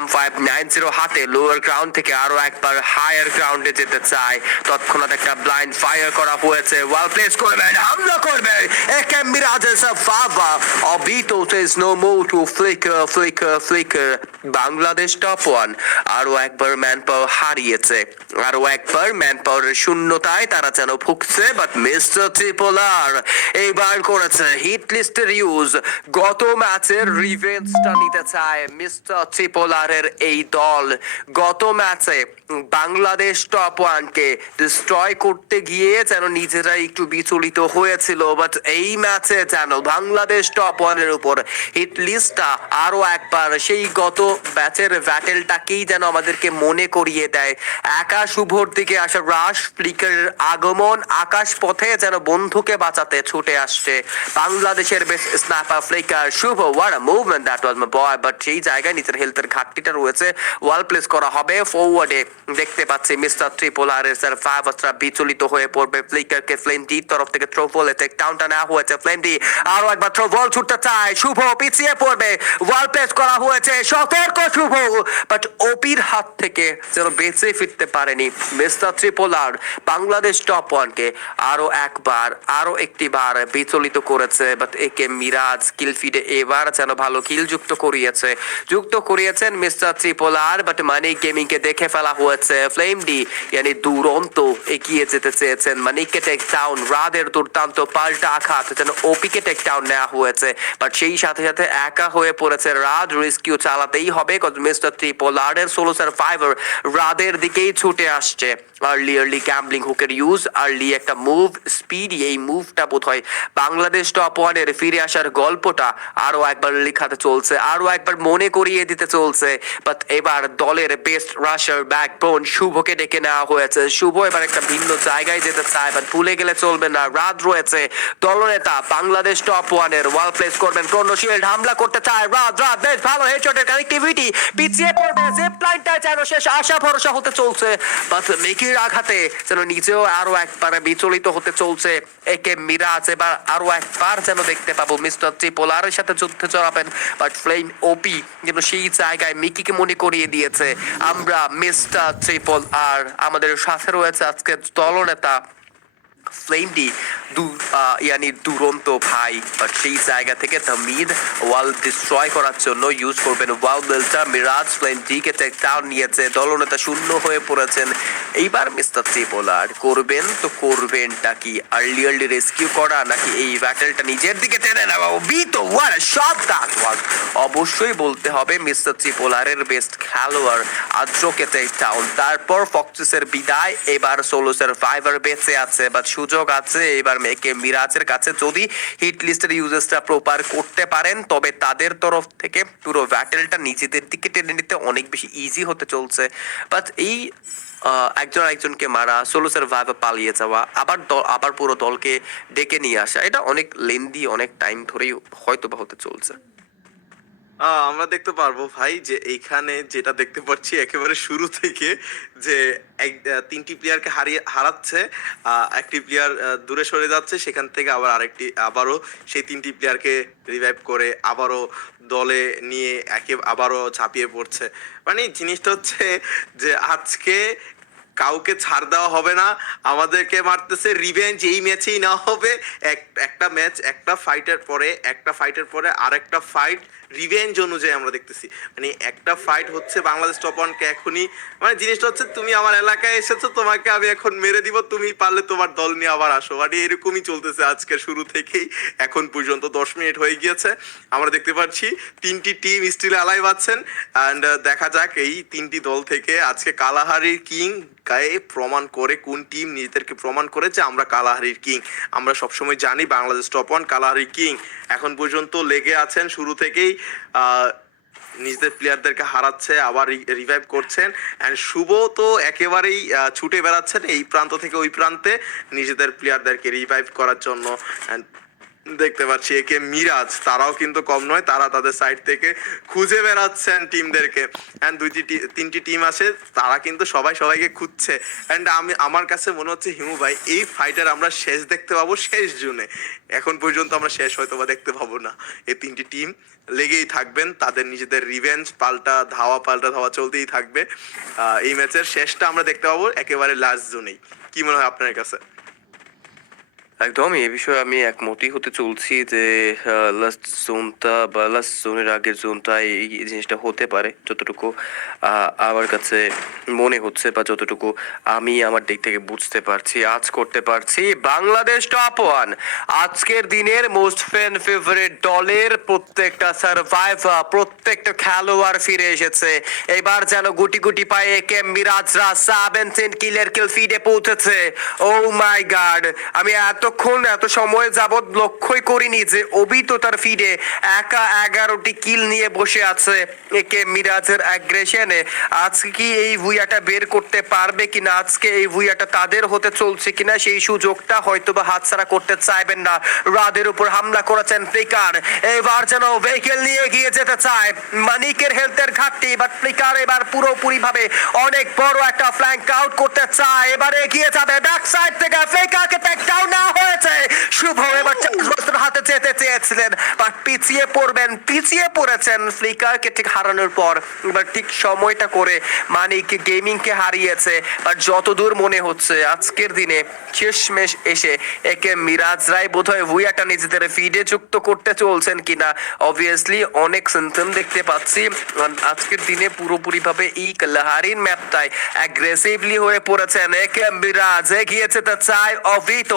M590 হাতে লোয়ার গ্রাউন্ড থেকে আরো একবার হায়ার গ্রাউন্ডে যেতে চায়, তৎক্ষণাৎ একটা ব্লাইন্ড ফায়ার করা হয়েছে, ওয়েল প্লেস করবেন, হামলা করবেন একে মিরাজের Fava Obito says no more to Flicker Bangladesh top one আরো একবার ম্যান পাওয়ার হারিয়েছে, আরো একবার ম্যান পাওয়ারের শূন্যতায় তারা যেন ভুগছে, বাট মিস্টার ত্রিপোলার এইবার করেছে হিট লিস্টের ইউজ, গত ম্যাচের রিভেঞ্জটা নিতে চায় মিস্টার ত্রিপোলারের এই দল। গত ম্যাচে বাংলাদেশ টপ ওয়ানকে ডিস্ট্রয় করতে গিয়ে যেন নিজেরা একটু বিচলিত হয়েছিল, বাট এই ম্যাচে যেন বাংলাদেশ টপ ওয়ানের উপর হিট লিস্টটা আরো একবার সেই গত ব্যাচের ব্যাটেলটাকেই যেন আমাদেরকে মনে করিয়ে দেয়। একা শুভর দিকে আসা রাশ ফ্লিকারের আগমন, আকাশ পথে যেন বন্ধুকে বাঁচাতে ছুটে আসছে বাংলাদেশের best sniper flicker Shuvo. What a movement that was my boy, but সেই জায়গায় নিজের হেলথের ঘাটতিটা রয়েছে, ওয়াল প্লেস করা হবে ফরওয়ার্ডে। দেখতে পাচ্ছি মিস্টার ত্রিপোলারের সার্ভাইভার্সরা বিচলিত হয়ে পড়বে, ফ্লিকারকে ফ্লেম ডি তরফ থেকে থ্রো বলে টেক ডাউনটা নেওয়া হয়েছে, ফ্লেম ডি আরো একবার থ্রো বল ছুটতে চায়, শুভ পিছিয়ে পড়বে, ওয়াল প্লেস করা হয়েছে, সতর্ক শুভ, বাট ওপির হাত থেকে যেন বেঁচে ফিরতে পারেনি মিস্টার ত্রিপোলার। বাংলাদেশ টপ ওয়ানকে আরো একবার আরো একটি বার বিচলিত করেছে, বাট একে মিরাজ কিল ফিডে এবার যেন ভালো কিল যুক্ত করিয়েছেন mister Tripolar, but money gaming কে দেখে ফেলা হয়েছে, ফ্লেম ডি यानी দুরন্ত এগিয়ে যেতে চেয়েছেন, মানিককে টেক ডাউন, রাদের দুর্দান্ত পাল্টা আঘাত যেন ওপিকে টেক ডাউন নেওয়া হয়েছে, বাট সেই সাথে সাথে একা হয়ে পড়েছে রাদ, রেস্কিউ চালাতেই হবে মিস্টার ত্রিপোলারের সোলো সার্ভাইভার রাদের দিকেই ছুটে আসছে। আর্লি গ্যাম্বলিং হুকের ইউজ, আর্লি একটা মুভ স্পিড, এই মুভটা বোধহয় বাংলাদেশ টপ ওয়ানের ফিরে আসার গল্পটা আরো একবার লেখাতে চলছে, আরো একবার মনে করিয়ে দিতে চলছে। বাট এবার দলের বেস্ট রাশার ব্যাকবোন শুভকে ডেকে নেওয়া হয়েছে। শুভ এবার একটা ভিন্ন জায়গায় যেতে চায়, বাট ভুলে গেলে চলবে না, রাত রয়েছে। দলনেতা বাংলাদেশ টপ ওয়ানের ওয়াল প্লেস করবেন, কর্ণশিল্ড হামলা করতে চায় রাত বেশ ভালো হেডশটের কানেক্টিভিটি, পিছিয়ে পড়বে জিপ লাইনটা যেন শেষ আশা ভরসা হতে চলছে। বাট মিকির আঘাতে যেন নিজেও আরো একবার বিচলিত হতে চলছে। একে মিরাজ এবার আরো একবার যেন দেখতে পাবো মিস্টার ট্রিপলারের সাথে যুদ্ধে জড়াবেন, বাট ফ্লেম ওপি কিন্তু সেই জায়গায় মিকিকে মনে করিয়ে দিয়েছে আমরা মিস্টার ট্রিপল আর আমাদের সাথে রয়েছে আজকে দলনেতা ফ্লেমডি ইয়ানি দুরন্ত ভাই। বাট সেই জায়গা থেকে তামিদ ওয়াল ডিস্ট্রয় করার জন্য ইউজ করবেন ওয়াল বেলটা। মিরাজ ফ্লেমডিকে টেক ডাউন নিয়েছে, দলনেতা শূন্য হয়ে পড়েছেন। এইবার মিস্টার ট্রিপলার করবেন তো করবেনটা কি, আর্লি রেস্কিউ করা নাকি এই ব্যাটেলটা নিজের দিকে টেনে নেওয়া? Bit war shot that was. অবশ্যই বলতে হবে মিস্টার ট্রিপলারের বেস্ট খেলোয়াড় আদ্রকে টেক ডাউন, তারপর ফক্সেসের বিদায়। এবার সোলো সার্ভাইভার বেঁচে আছে, বাট সুযোগ আছে এবার মেকে মিরাজের কাছে, যদি হিট লিস্টের ইউজেসটা প্রপার করতে পারেন তবে তাদের তরফ থেকে পুরো ব্যাটেলটা নিজেদের দিকে টেনে নিতে অনেক বেশি ইজি হতে চলছে। বাট এই একজন একজনকে মারা, সোলো সার্ভাইভার পালিয়ে যাওয়া, আবার পুরো দলকে ডেকে নিয়ে আসা, এটা অনেক লেন্দি, অনেক টাইম ধরেই হয়তো বা হতে চলছে। আমরা দেখতে পারবো ভাই যে এইখানে যেটা দেখতে পাচ্ছি একেবারে শুরু থেকে যে তিনটি প্লেয়ারকে হারাচ্ছে, একটি প্লেয়ার দূরে সরে যাচ্ছে, সেখান থেকে আবারও সেই তিনটি প্লেয়ারকে রিভাইভ করে আবারও দলে নিয়ে আবারও ঝাঁপিয়ে পড়ছে। মানে জিনিসটা হচ্ছে যে আজকে কাউকে ছাড় দেওয়া হবে না, আমাদেরকে মারতেছে, রিভেঞ্জ এই ম্যাচেই নেওয়া হবে। একটা ম্যাচ একটা ফাইটের পরে আরেকটা ফাইট রিভেঞ্জ অনুযায়ী আমরা দেখতেছি। মানে একটা ফাইট হচ্ছে বাংলাদেশ টপ ওয়ানকে এখনই, মানে জিনিসটা হচ্ছে তুমি আমার এলাকায় এসেছো, তোমাকে আমি এখন মেরে দিব, তুমি পারলে তোমার দল নিয়ে আবার আসো। মানে এরকমই চলতেছে আজকের শুরু থেকেই, এখন পর্যন্ত 10 মিনিট হয়ে গিয়েছে। আমরা দেখতে পাচ্ছি তিনটি টিম স্টিল অ্যালাইভ আছেন। অ্যান্ড দেখা যাক এই তিনটি দল থেকে আজকে কালাহারির কিং গায়ে প্রমাণ করে, কোন টিম নিজেদেরকে প্রমাণ করেছে আমরা কালাহারির কিং। আমরা সবসময় জানি Bangladesh top one Kalahari king. এখন পর্যন্ত লেগে আছেন শুরু থেকেই, নিজেদের প্লেয়ারদেরকে হারাচ্ছে, আবার রিভাইভ করছেন। অ্যান্ড শুভ তো একেবারেই ছুটে বেড়াচ্ছেন এই প্রান্ত থেকে ওই প্রান্তে নিজেদের প্লেয়ারদেরকে রিভাইভ করার জন্য। অ্যান্ড দেখতে পাচ্ছি একে মিরাজ, তারাও কিন্তু কম নয়, তারা তাদের সাইড থেকে খুঁজে বেড়াচ্ছেন টিমদেরকে। অ্যান্ড তিনটি টিম আছে, তারা কিন্তু সবাইকে খুঁজছে। অ্যান্ড আমার কাছে মনে হচ্ছে হিমু ভাই এই ফাইটার আমরা শেষ দেখতে পাবো শেষ জুনে। এখন পর্যন্ত আমরা শেষ হয়তো বা দেখতে পাবো না। এই তিনটি টিম লেগেই থাকবেন, তাদের নিজেদের রিভেঞ্জ পাল্টা ধাওয়া চলতেই থাকবে। এই ম্যাচের শেষটা আমরা দেখতে পাবো একেবারে লাস্ট জোনেই। কি মনে হয় আপনার কাছে? একদম এই বিষয়ে আমি একমতই হতে চলছি যে লাস্ট জোনটা বা লাস্ট জোনের আগের জোনটা এই জিনিসটা হতে পারে, যতটুকু আমার কাছে মনে হচ্ছে বা যতটুকু আমি আমার দিক থেকে বুঝতে পারছি, আজ করতে পারছি। বাংলাদেশ টপ ওয়ান আজকের দিনের মোস্ট ফ্যান ফেভারিট দলের প্রত্যেকটা সার্ভাইভার, প্রত্যেকটা খেলোয়াড় ফিরে এসেছে। এবার যেন গুটি গুটি পায়ে কে মিরাজরা 17 কিলের কিল ফিডে পৌঁছেছে। ও মাই গড, আমি এত সময় যাবৎ লক্ষ্যই করিনি যে অবি তো তার ফিডে একা 11টি কিল নিয়ে বসে আছে। একে মিরাজের অ্যাগ্রেশনে আজকে কি এই ভুইয়াটা বের করতে পারবে কিনা, আজকে এই ভুইয়াটা তাদের হতে চলছে কিনা, সেই সুযোগটা হয়তো বা হাতছাড়া করতে চাইবেন না। রাদের উপর হামলা করেছেন ফ্লিকার, এবার যেন ভেহিকেল নিয়ে গিয়ে যেতে চায়। মানিকের হেলথের ঘাটতি, বাট ফ্লিকার এবার পুরোপুরি ভাবে অনেক বড় একটা ফ্ল্যাঙ্ক আউট করতে চায়, এবার এগিয়ে যাবে ব্যাক সাইড থেকে, ফ্লিকারকে টেক ডাউন না হয়েছে। শুভ এবার চার্জবাস্টার হাতে যেতে চেয়েছিলেন, বাট পিছিয়ে পড়েছেন ফ্লিকারকে ঠিক হারানোর পর। এবার ঠিক সময়টা করে মানিক গেমিংকে হারিয়েছে। বাট যতদূর মনে হচ্ছে আজকের দিনে শেষমেশ এসে একে মিরাজরাই বোধহয় ভুইয়াটা নিজেদের ফিডে যুক্ত করতে চলছেন কিনা। অবভিয়াসলি অনেক সিমটম দেখতে পাচ্ছি আজকের দিনে পুরোপুরি ভাবে এই কালাহারির ম্যাপটাই অ্যাগ্রেসিভলি হয়ে পড়েছেন। একে মিরাজ এগিয়ে যেতে চায়, অভিত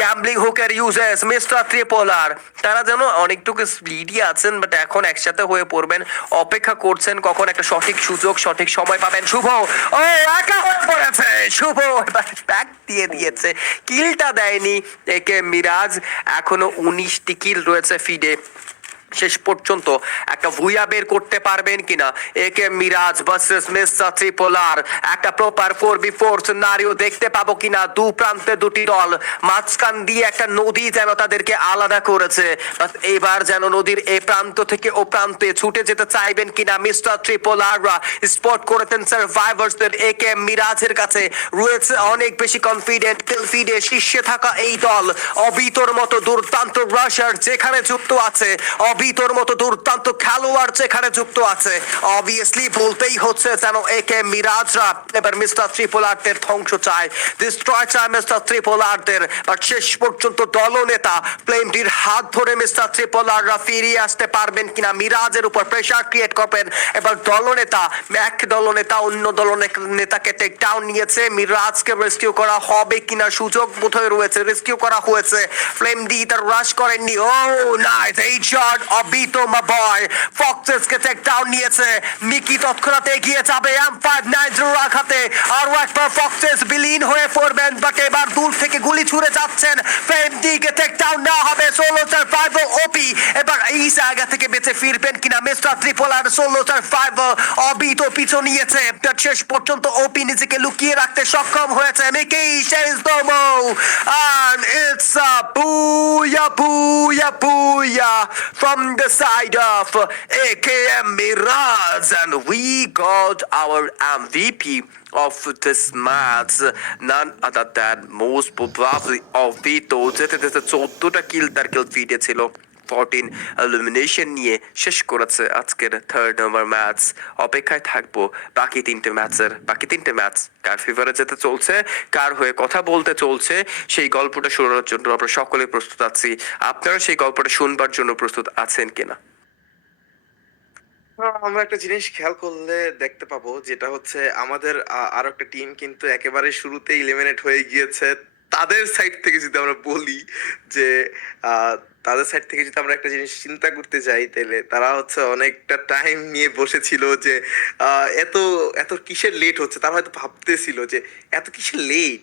গ্যাম্বলিং হুকের ইউজার্স মিস্টার ট্রিপোলার, তারা যেন অনেকটুকু স্পিডি আছেন, বাট এখন একসাথে হয়ে পড়বেন, অপেক্ষা করছেন কখন একটা সঠিক সুযোগ সঠিক সময় পাবেন। শুভ ও একা হয়ে পড়েছে, শুভ এবার ব্যাক দিয়ে দিয়েছে, কিলটা দেয়নি একে মিরাজ, এখনো 19টি কিল রয়েছে ফিডে। শেষ পর্যন্ত একটা ভুইয়া বের করতে পারবেন কিনা একে মিরাজ ভার্সেস মিস্টার ট্রিপোলার, একটা প্রপার 4v4 সিনারিও দেখতে পাবো কিনা। দু প্রান্তে দুটি দল, মাঝখান দিয়ে একটা নদী যেন তাদেরকে আলাদা করেছে, বাট এবার যেন নদীর এ প্রান্ত থেকে ও প্রান্তে ছুটে যেতে চাইবেন কিনা মিস্টার ট্রিপোলাররা। স্পট করেছেন সার্ভাইভার্সদের, একে মিরাজের কাছে রয়েছে অনেক বেশি কনফিডেন্ট, কিল ফিডে শীর্ষে থাকা এই দল অবিতর মতো দুর্দান্ত রাশার যেখানে যুক্ত আছে, অবিতর মতো দুর্দান্ত খেলোয়াড় যেখানে যুক্ত আছে, অবভিয়াসলি বলতেই হচ্ছে যেন একে মিরাজরা এবার মিস্টার ট্রিপোলারদের ধ্বংস চায়, ডিস্ট্রয় চায় মিস্টার ট্রিপোলারদের, বাট শেষ পর্যন্ত দলনেতা প্লেনটির হাত ধরে মিস্টার ট্রিপোলাররা ফিরিয়ে আসতে পারবেন কিনা, মিরাজের উপর প্রেসার ক্রিয়েট করবেন। এবার দলনেতা, এক দলনেতা অন্য দলনেতাকে টেক ডাউন নিয়েছে, মিরাজকে রেস্কিউ করা হবে কিনা সুযোগ বোধহয় রয়েছে, রেস্কিউ করা হয়েছে, ফ্লেম ডি তার রাশ করেননি। ও নাইস এইট শট, অবিতো মা বয় ফক্সেসকে টেক ডাউন নিয়েছে, মিকি তৎক্ষণাৎ এগিয়ে যাবে M590 রাখাতে, আরো একবার ফক্সেস বিলীন হয়ে পড়বেন, বাট এবার দূর থেকে গুলি ছুড়ে যাচ্ছেন, ফ্লেম ডি কে টেক ডাউন নেওয়া হবে, সোলো সার্ভাইভার ওপি এবার এই জায়গা থেকে বেঁচে ফিরবেন কিনা মিস্টার ট্রিপোলার, সোলো সার্ভাইভার অবিতো পিছু নিয়েছে, শেষ পর্যন্ত ওপি নিজেকে লুকিয়ে রাখতে সক্ষম হয়েছে, মিকি শেষ দমো, and it's a booyah booyah booyah from the side of AKM Mirage, and we got our MVP of this match, none other than most probably Oviedo, যেতে যেতে 14টা কিল তার কিল ফিডে ছিল, 14 এলিমিনেশন নিয়ে শেষ করেছে আজকের থার্ড নাম্বার ম্যাচ। অপেক্ষায় থাকবো বাকি তিনটে ম্যাচ কার ফেভারে যেতে চলছে, কার হয়ে কথা বলতে চলছে, সেই গল্পটা শোনানোর জন্য আমরা সকলে প্রস্তুত আছি। আপনারা সেই গল্পটা শুনবার জন্য প্রস্তুত আছেন কিনা? আমরা একটা জিনিস খেয়াল করলে দেখতে পাবো, যেটা হচ্ছে আমাদের আরো একটা টিম কিন্তু একেবারে শুরুতেই ইলিমিনেট হয়ে গিয়েছে। তাদের সাইড থেকে যদি আমরা বলি যে আহ, তাদের সাইড থেকে যদি আমরা একটা জিনিস চিন্তা করতে যাই, তাহলে তারা হচ্ছে অনেকটা টাইম নিয়ে বসেছিল যে এত এত কিসের লেট হচ্ছে। তারা হয়তো ভাবতেছিল যে এত কিসের লেট,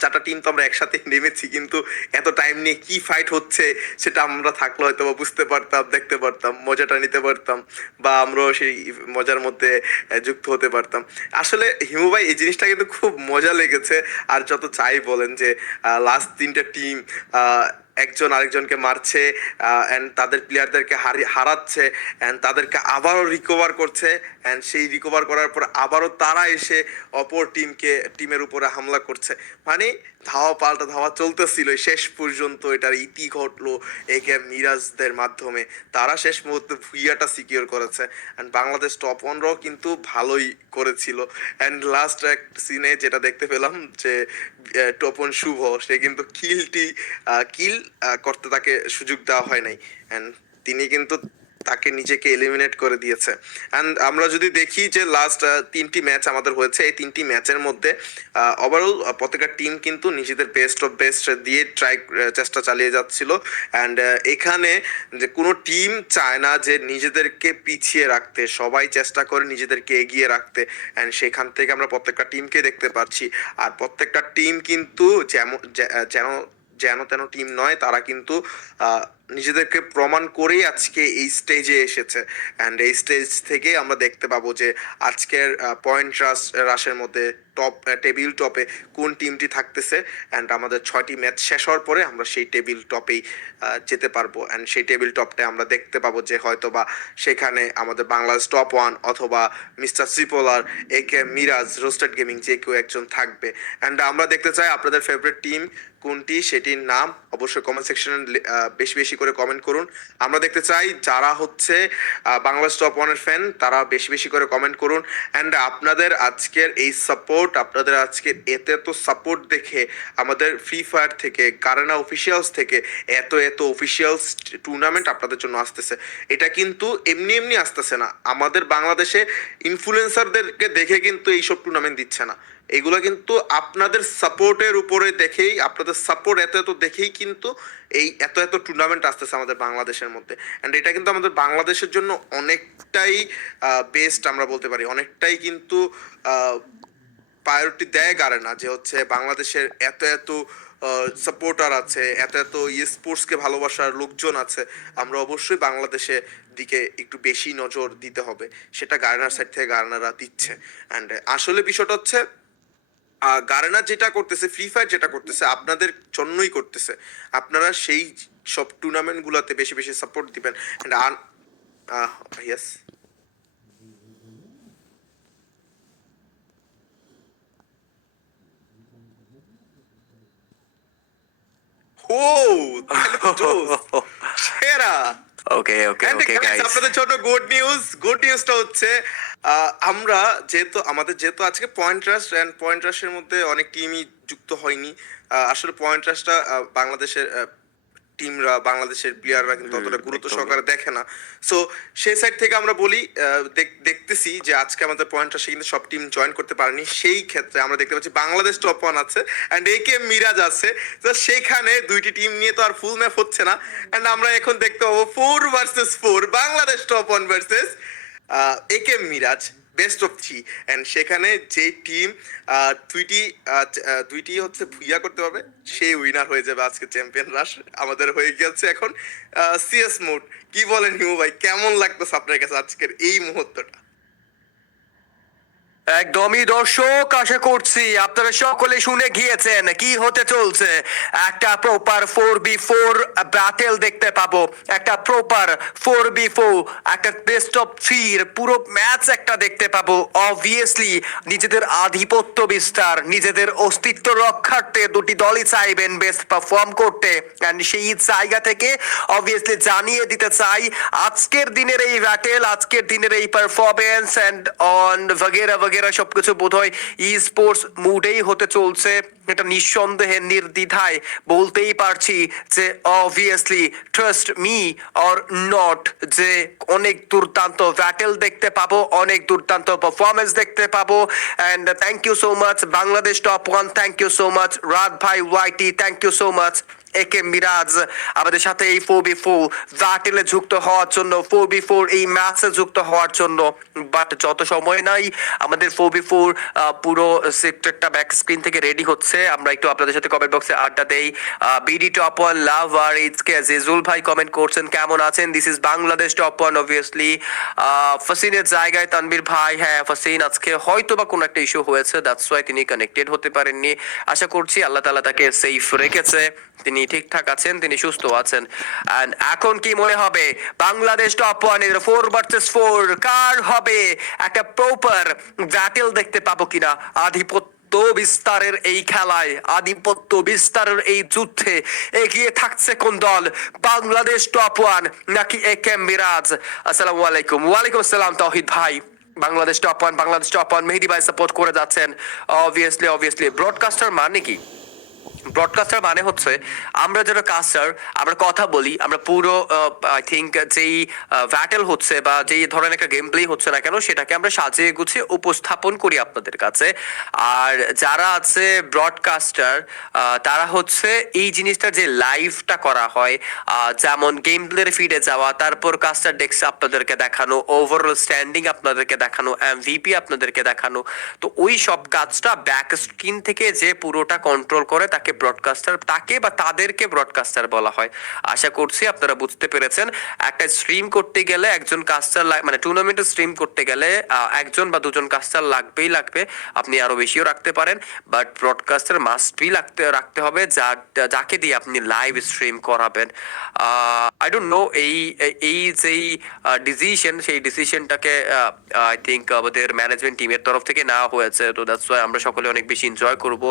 চারটা টিম তো আমরা একসাথে নেমেছি, কিন্তু এত টাইম নিয়ে কি ফাইট হচ্ছে সেটা আমরা থাকলে হয়তো বা বুঝতে পারতাম, দেখতে পারতাম, মজাটা নিতে পারতাম, বা আমরাও সেই মজার মধ্যে যুক্ত হতে পারতাম। আসলে হিমু ভাই, এই জিনিসটা কিন্তু খুব মজা লেগেছে। আর যত চাই বলেন যে লাস্ট তিনটা টিম একজন আরেকজনকে মারছে, অ্যান্ড তাদের প্লেয়ারদেরকে হারাচ্ছে, অ্যান্ড তাদেরকে আবারও রিকভার করছে, অ্যান্ড সেই রিকভার করার পর আবারও তারা এসে অপর টিমের উপরে হামলা করছে। মানে ধাওয়া পাল্টা ধাওয়া চলতেছিল, শেষ পর্যন্ত এটার ইতি ঘটলো একে মিরাজদের মাধ্যমে। তারা শেষ মুহূর্তে ভুইয়াটা সিকিউর করেছে, অ্যান্ড বাংলাদেশ টপ ওয়ানরাও কিন্তু ভালোই করেছিল। অ্যান্ড লাস্ট এক সিনে যেটা দেখতে পেলাম যে টপন শুভ, সে কিন্তু কিল করতে তাকে সুযোগ দেওয়া হয় নাই, অ্যান্ড তিনি কিন্তু তাকে নিজেকে এলিমিনেট করে দিয়েছে। অ্যান্ড আমরা যদি দেখি যে লাস্ট তিনটি ম্যাচ আমাদের হয়েছে, এই তিনটি ম্যাচের মধ্যে ওভারঅল প্রত্যেকটা টিম কিন্তু নিজেদের বেস্ট অফ বেস্ট দিয়ে চেষ্টা চালিয়ে যাচ্ছিল। অ্যান্ড এখানে যে কোনো টিম চায় না যে নিজেদেরকে পিছিয়ে রাখতে, সবাই চেষ্টা করে নিজেদেরকে এগিয়ে রাখতে, অ্যান্ড সেখান থেকে আমরা প্রত্যেকটা টিমকে দেখতে পাচ্ছি। আর প্রত্যেকটা টিম কিন্তু যেন যেন তেন টিম নয়, তারা কিন্তু নিজেদেরকে প্রমাণ করেই আজকে এই স্টেজে এসেছে। অ্যান্ড এই স্টেজ থেকে আমরা দেখতে পাবো যে আজকের পয়েন্ট রাশের মধ্যে টেবিল টপে কোন টিমটি থাকতেছে। অ্যান্ড আমাদের 6টি ম্যাচ শেষ হওয়ার পরে আমরা সেই টেবিল টপেই যেতে পারবো, অ্যান্ড সেই টেবিল টপটা আমরা দেখতে পাবো যে হয়তো বা সেখানে আমাদের বাংলাদেশ টপ ওয়ান অথবা মিস্টার ট্রিপোলার, একে মিরাজ, রোস্টেড গেমিং, যে কেউ একজন থাকবে। অ্যান্ড আমরা দেখতে চাই আপনাদের ফেভারিট টিম কোনটি, সেটির নাম অবশ্যই কমেন্ট সেকশনে বেশি বেশি করে কমেন্ট করুন। আমরা দেখতে চাই যারা হচ্ছে বাংলাদেশ টপ ওয়ানের ফ্যান, তারা বেশি বেশি করে কমেন্ট করুন। অ্যান্ড আপনাদের আজকের এই সাপোর্ট, আপনাদের আজকের এত সাপোর্ট দেখে আমাদের ফ্রি ফায়ার থেকে, গারেনা অফিসিয়ালস থেকে এত অফিসিয়ালস টুর্নামেন্ট আপনাদের জন্য আসতেছে। এটা কিন্তু এমনি এমনি আসতেছে না, আমাদের বাংলাদেশে ইনফ্লুয়েন্সারদেরকে দেখে কিন্তু এইসব টুর্নামেন্ট দিচ্ছে না। এগুলো কিন্তু আপনাদের সাপোর্টের উপরে দেখেই, আপনাদের সাপোর্ট এত এত দেখেই কিন্তু এই এত এত টুর্নামেন্ট আসতেছে আমাদের বাংলাদেশের মধ্যে। অ্যান্ড এটা কিন্তু আমাদের বাংলাদেশের জন্য অনেকটাই বেস্ট আমরা বলতে পারি, অনেকটাই কিন্তু প্রায়োরিটি দেয় গারে না, যে হচ্ছে বাংলাদেশের এত এত সাপোর্টার আছে, এত এত স্পোর্টসকে ভালোবাসার লোকজন আছে, আমরা অবশ্যই বাংলাদেশের দিকে একটু বেশি নজর দিতে হবে। সেটা গার্নার সাইড থেকে গার্নাররা দিচ্ছে। অ্যান্ড আসলে বিষয়টা হচ্ছে গার্না যেটা করতেছে, ফ্রি ফায়ার যেটা করতেছে আপনাদের জন্যই করতেছে। আপনারা সেই সব টুর্নামেন্টগুলোতে বেশি বেশি সাপোর্ট দিবেন। অ্যান্ড ইয়েস, ও তাহলে তো জোস, সেরা। ওকে ওকে And ওকে guys, গাইস, আপনাদের জন্য গুড নিউজটা হচ্ছে আমরা যেহেতু আমাদের যেহেতু আজকে পয়েন্ট রাশ, অ্যান্ড পয়েন্ট রাশের মধ্যে অনেক টিমই যুক্ত হয়নি। আসলে পয়েন্ট রাশটা বাংলাদেশের টিমরা, বাংলাদেশের প্লেয়াররা কিন্তু অতটা গুরুত্ব একদমই। সহকারে দেখে না। সো সেই সাইড থেকে আমরা বলি, দেখতেছি যে আজকে আমাদের পয়েন্ট রাশে কিন্তু সব টিম জয়েন করতে পারেনি। সেই ক্ষেত্রে আমরা দেখতে পাচ্ছি বাংলাদেশ টপ ওয়ান আছে অ্যান্ড একে মিরাজ আছে। তো সেখানে দুইটি টিম নিয়ে তো আর ফুল ম্যাপ হচ্ছে না, অ্যান্ড আমরা এখন দেখতে পাবো 4 versus 4, Bangladesh top one versus একে মিরাজ, বেস্ট অফ 3। অ্যান্ড সেখানে যে টিম দুইটি দুইটি হচ্ছে ভুইয়া করতে পারবে সেই উইনার হয়ে যাবে আজকে চ্যাম্পিয়ন রাশ। আমাদের হয়ে গেছে এখন সিএস মোড। কি বলেন হিমু ভাই, কেমন লাগতেছে আপনার কাছে আজকের এই মুহূর্তটা? একদমই দর্শক, আশা করছি আপনারা সকলে শুনে গিয়েছেন কি হতে চলছে। একটা প্রপার 4v4 ব্যাটেল দেখতে পাবো, একটা প্রপার 4v4, একটা বেস্ট অফ 3 পুরো ম্যাচ একটা দেখতে পাবো। অবভিয়াসলি নিজেদের আধিপত্য বিস্তার, নিজেদের অস্তিত্ব রক্ষার্থে দুটি দলই চাইবেন বেস্ট পারফর্ম করতে। অ্যান্ড সেই জায়গা থেকে অবভিয়াসলি জানিয়ে দিতে চাই আজকের দিনের এই ব্যাটেল, আজকের দিনের এই পারফরমেন্স অ্যান্ড অন वगैरह वगैरह সবকিছু বোধহয় ই স্পোর্টস মুডেই হতে চলছে। এটা নিঃসন্দেহে নির্দ্বিধায় বলতেই পারছি যে obviously trust me or not, যে অনেক দুর্দান্ত ব্যাটেল দেখতে পাবো, অনেক দুর্দান্ত পারফরমেন্স দেখতে পাবো। And thank you so much Bangladesh top one, thank you so much রাত ভাই YT, thank you so much AK Miraj আমাদের সাথে এই 4v4 ব্যাটেলে যুক্ত হওয়ার জন্য, 4v4 এই ম্যাচে যুক্ত হওয়ার জন্য। বাট যত সময় নাই আমাদের 4v4 পুরো সেক্টরটা ব্যাক স্ক্রিন থেকে রেডি হচ্ছে, আমরা একটু আপনাদের সাথে কমেন্ট বক্সে আড্ডা দেই। বিডি টপ ওয়ান লাভ আর এইচকে জিজুল ভাই কমেন্ট করছেন কেমন আছেন, this is Bangladesh top one obviously. ফাসিনের জায়গায় তানবীর ভাই, হ্যাঁ ফাসিন আজকে হয়তো বা কোনো একটা ইস্যু হয়েছে, দ্যাটস ওয়াই তিনি কানেক্টেড হতে পারেননি। আশা করছি আল্লাহ তাআলা তাকে সেফ রেখেছে, তিনি ঠিকঠাক আছেন, তিনি সুস্থ আছেন। এন্ড এখন কি মনে হবে বাংলাদেশ টপ ওয়ানের 4 ভার্সেস 4 কার হবে একটা প্রপার ব্যাটেল দেখতে পাবো কিনা? আধিপত্য বিস্তারের এই খেলায়, আধিপত্য বিস্তারের এই যুদ্ধে এগিয়ে থাকছে কোন দল, বাংলাদেশ টপ ওয়ান নাকি একে মিরাজ? আসসালামু আলাইকুম। ওয়ালাইকুম আসসালাম তৌহিদ ভাই। Bangladesh top one, Bangladesh top one, Mehedi ভাই সাপোর্ট করে যাচ্ছেন। অবভিয়াসলি অবভিয়াসলি ব্রডকাস্টার মানে কি? ব্রডকাস্টার মানে হচ্ছে আমরা যারা কাস্টার, আমরা কথা বলি, আমরা পুরো আই থিঙ্ক যেই ব্যাটেল হচ্ছে বা যেই ধরনের একটা গেম প্লে হচ্ছে না কেন সেটাকে আমরা সাজিয়ে গুছিয়ে উপস্থাপন করি আপনাদের কাছে। আর যারা আছে ব্রডকাস্টার তারা হচ্ছে এই জিনিসটা যে লাইভটা করা হয়, যেমন গেম প্লের ফিডে যাওয়া, তারপর কাস্টার ডেস্ক আপনাদেরকে দেখানো, ওভারঅল স্ট্যান্ডিং আপনাদেরকে দেখানো, এমভিপি আপনাদেরকে দেখানো, তো ওই সব কাজটা ব্যাক স্ক্রিন থেকে যে পুরোটা কন্ট্রোল করে তাকে ব্রডকাস্টার, তাকে বা তাদেরকে ব্রডকাস্টার বলা হয়। আশা করছি আপনারা বুঝতে পেরেছেন। একটা স্ট্রিম করতে গেলে একজন কাস্টার, মানে টুর্নামেন্টে স্ট্রিম করতে গেলে একজন বা দুজন কাস্টার লাগবেই লাগবে, আপনি আরো বেশিও রাখতে পারেন, বাট ব্রডকাস্টার মাস্ট বি রাখতে হবে যাকে দিয়ে আপনি লাইভ স্ট্রিম করাবেন। আই ডোন্ট নো এই এই যেই ডিসিশন, সেই ডিসিশনটাকে আই থিঙ্ক আমাদের ম্যানেজমেন্ট টিমের তরফ থেকে নেওয়া হয়েছে, তো দ্যাটস ওয়াই আমরা সকলে অনেক বেশি এনজয় করব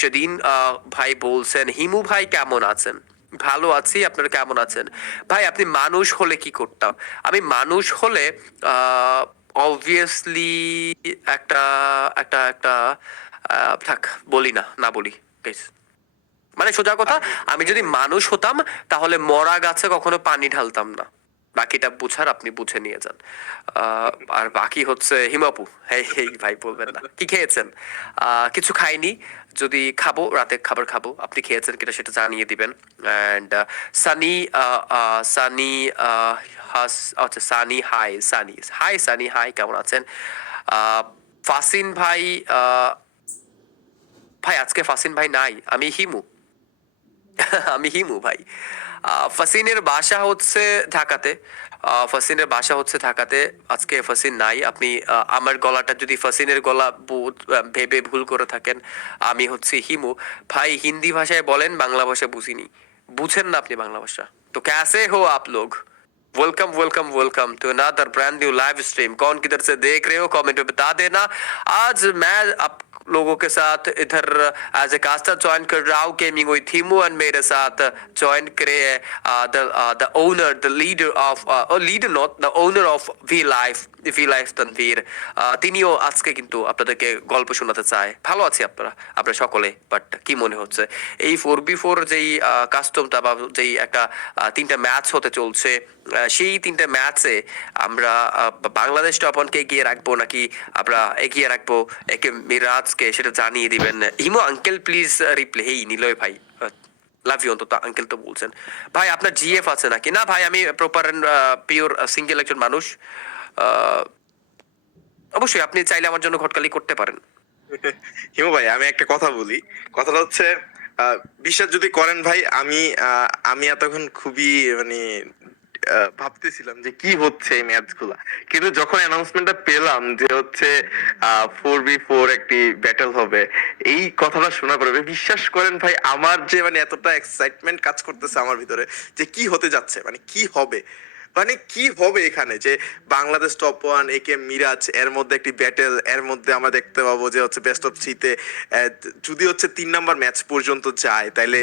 সেদিন। ভাই বলছেন হিমু ভাই কেমন আছেন? ভালো আছি, আপনারা কেমন আছেন? ভাই আপনি মানুষ হলে কি করতাম? আমি মানুষ হলে অবভিয়াসলি একটা একটা একটা থাক বলি না, না বলি গাইস। মানে সোজা কথা, আমি যদি মানুষ হতাম তাহলে মরা গাছে কখনো পানি ঢালতাম না। বাকিটা বুঝার আপনি বুঝে নিয়ে যান। আর বাকি হচ্ছে হিমাপু, এই এই ভাই বলবেন না কি খেয়েছেন? কিছু খাইনি, যদি খাবো রাতে খাবার খাবো, আপনি খেয়েছেন কিনা সেটা জানিয়ে দিবেন। অ্যান্ড সানি, সানি হাস, আচ্ছা Sunny, hi Sunny, hi Sunny, hi কেমন আছেন? ফাসিন ভাই, আহ, ভাই আজকে ফাসিন ভাই নাই, আমি হিমু। আমি হিমু ভাই। ফাসিনের বাসা হচ্ছে ঢাকাতে। ফাসিনের বাসা হচ্ছে ঢাকাতে। আজকে ফাসিন নাই। আপনি আমার গলাটা যদি ফাসিনের গলা ভেবে ভুল করে থাকেন, আমি হচ্ছে হিমু। ভাই হিন্দি ভাষায় বলেন, বাংলা ভাষা বুঝিনি। বুঝেন না আপনি বাংলা ভাষা? তো कैसे हो आप लोग? Welcome welcome welcome to another brand new live stream. कौन किधर से देख रहे हो कमेंट में बता देना। आज मैं आप लोगों के साथ इधर एज ए कास्टर ज्वाइन कर रहा हूँ गेमिंग विथ हिमू, एंड मेरे साथ ज्वाइन करे the owner, the leader of, leader not the owner of V life Tanvir. তিনিও আজকে কিন্তু আপনাদেরকে গল্প শোনাতে চায়। ভালো আছি আপনারা সকলে, বাট কি মনে হচ্ছে এই 4v4 যেই কাস্টমটা বা যেই একটা তিনটা ম্যাচ হতে চলছে, সেই তিনটা ম্যাচে আমরা বাংলাদেশ টপ ওয়ানকে এগিয়ে রাখবো নাকি আমরা এগিয়ে রাখবো একে মিরাজকে, সেটা জানিয়ে দিবেন। হিমো আঙ্কেল প্লিজ রিপ্লে। হেই নিলয় ভাই, লাভ ইউ। অন্তত আঙ্কেল তো বলছেন। ভাই আপনার জিএফ আছে নাকি? না ভাই, আমি প্রপার পিওর সিঙ্গেল একজন মানুষ। আহ, অবশ্যই আপনি চাইলে আমার জন্য ঘটকালি করতে পারেন। হিমু ভাই, আমি একটা কথা বলি। কথাটা হচ্ছে, বিশ্বাস যদি করেন ভাই, আমি এতক্ষণ খুবই মানে ভাবতেছিলাম যে কি হচ্ছে এই ম্যাচ গুলা, কিন্তু যখন অ্যানাউন্সমেন্টটা পেলাম যে হচ্ছে 4v4 একটি ব্যাটেল হবে, এই কথাটা শোনার পরে বিশ্বাস করেন ভাই, আমার যে মানে এতটা এক্সাইটমেন্ট কাজ করতেছে আমার ভিতরে যে কি হতে যাচ্ছে, মানে কি হবে, মানে কি হবে এখানে, যে বাংলাদেশ টপ ওয়ান একে মিরাজ এর মধ্যে একটি ব্যাটেল, এর মধ্যে আমরা দেখতে পাবো যে হচ্ছে বেস্ট অফ থ্রিতে যদি হচ্ছে 3 নাম্বার ম্যাচ পর্যন্ত যায়, তাইলে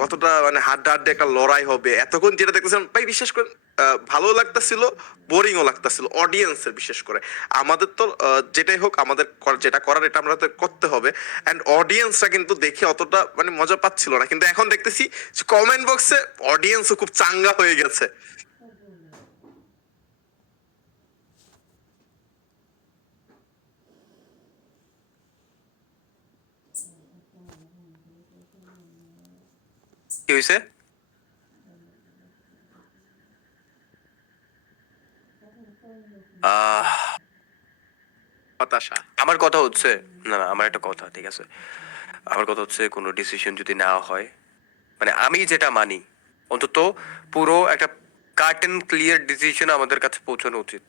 কতটা মানে হাড্ডাহাড্ডি একটা লড়াই হবে। এতক্ষণ যেটা দেখতেছিলাম ভাই, বিশ্বাস করেন ভালো লাগতাছিল, বোরিংও লাগতাছিল অডিয়েন্সের, বিশেষ করে আমাদের তো যেটাই হোক আমাদের যেটা করার এটা আমরা করতে হবে, অ্যান্ড অডিয়েন্সরা কিন্তু দেখে অতটা মানে মজা পাচ্ছিল না, কিন্তু এখন দেখতেছি কমেন্ট বক্সে অডিয়েন্সও খুব চাঙ্গা হয়ে গেছে। কি হয়েছে? আহ হতাশা। আমার কথা হচ্ছে, না না আমার একটা কথা, ঠিক আছে, আমার কথা হচ্ছে কোনো ডিসিশন যদি নেওয়া হয়, মানে আমি যেটা মানি, অন্তত পুরো একটা কার্টেন ক্লিয়ার ডিসিশন আমাদের কাছে পৌঁছানো উচিত।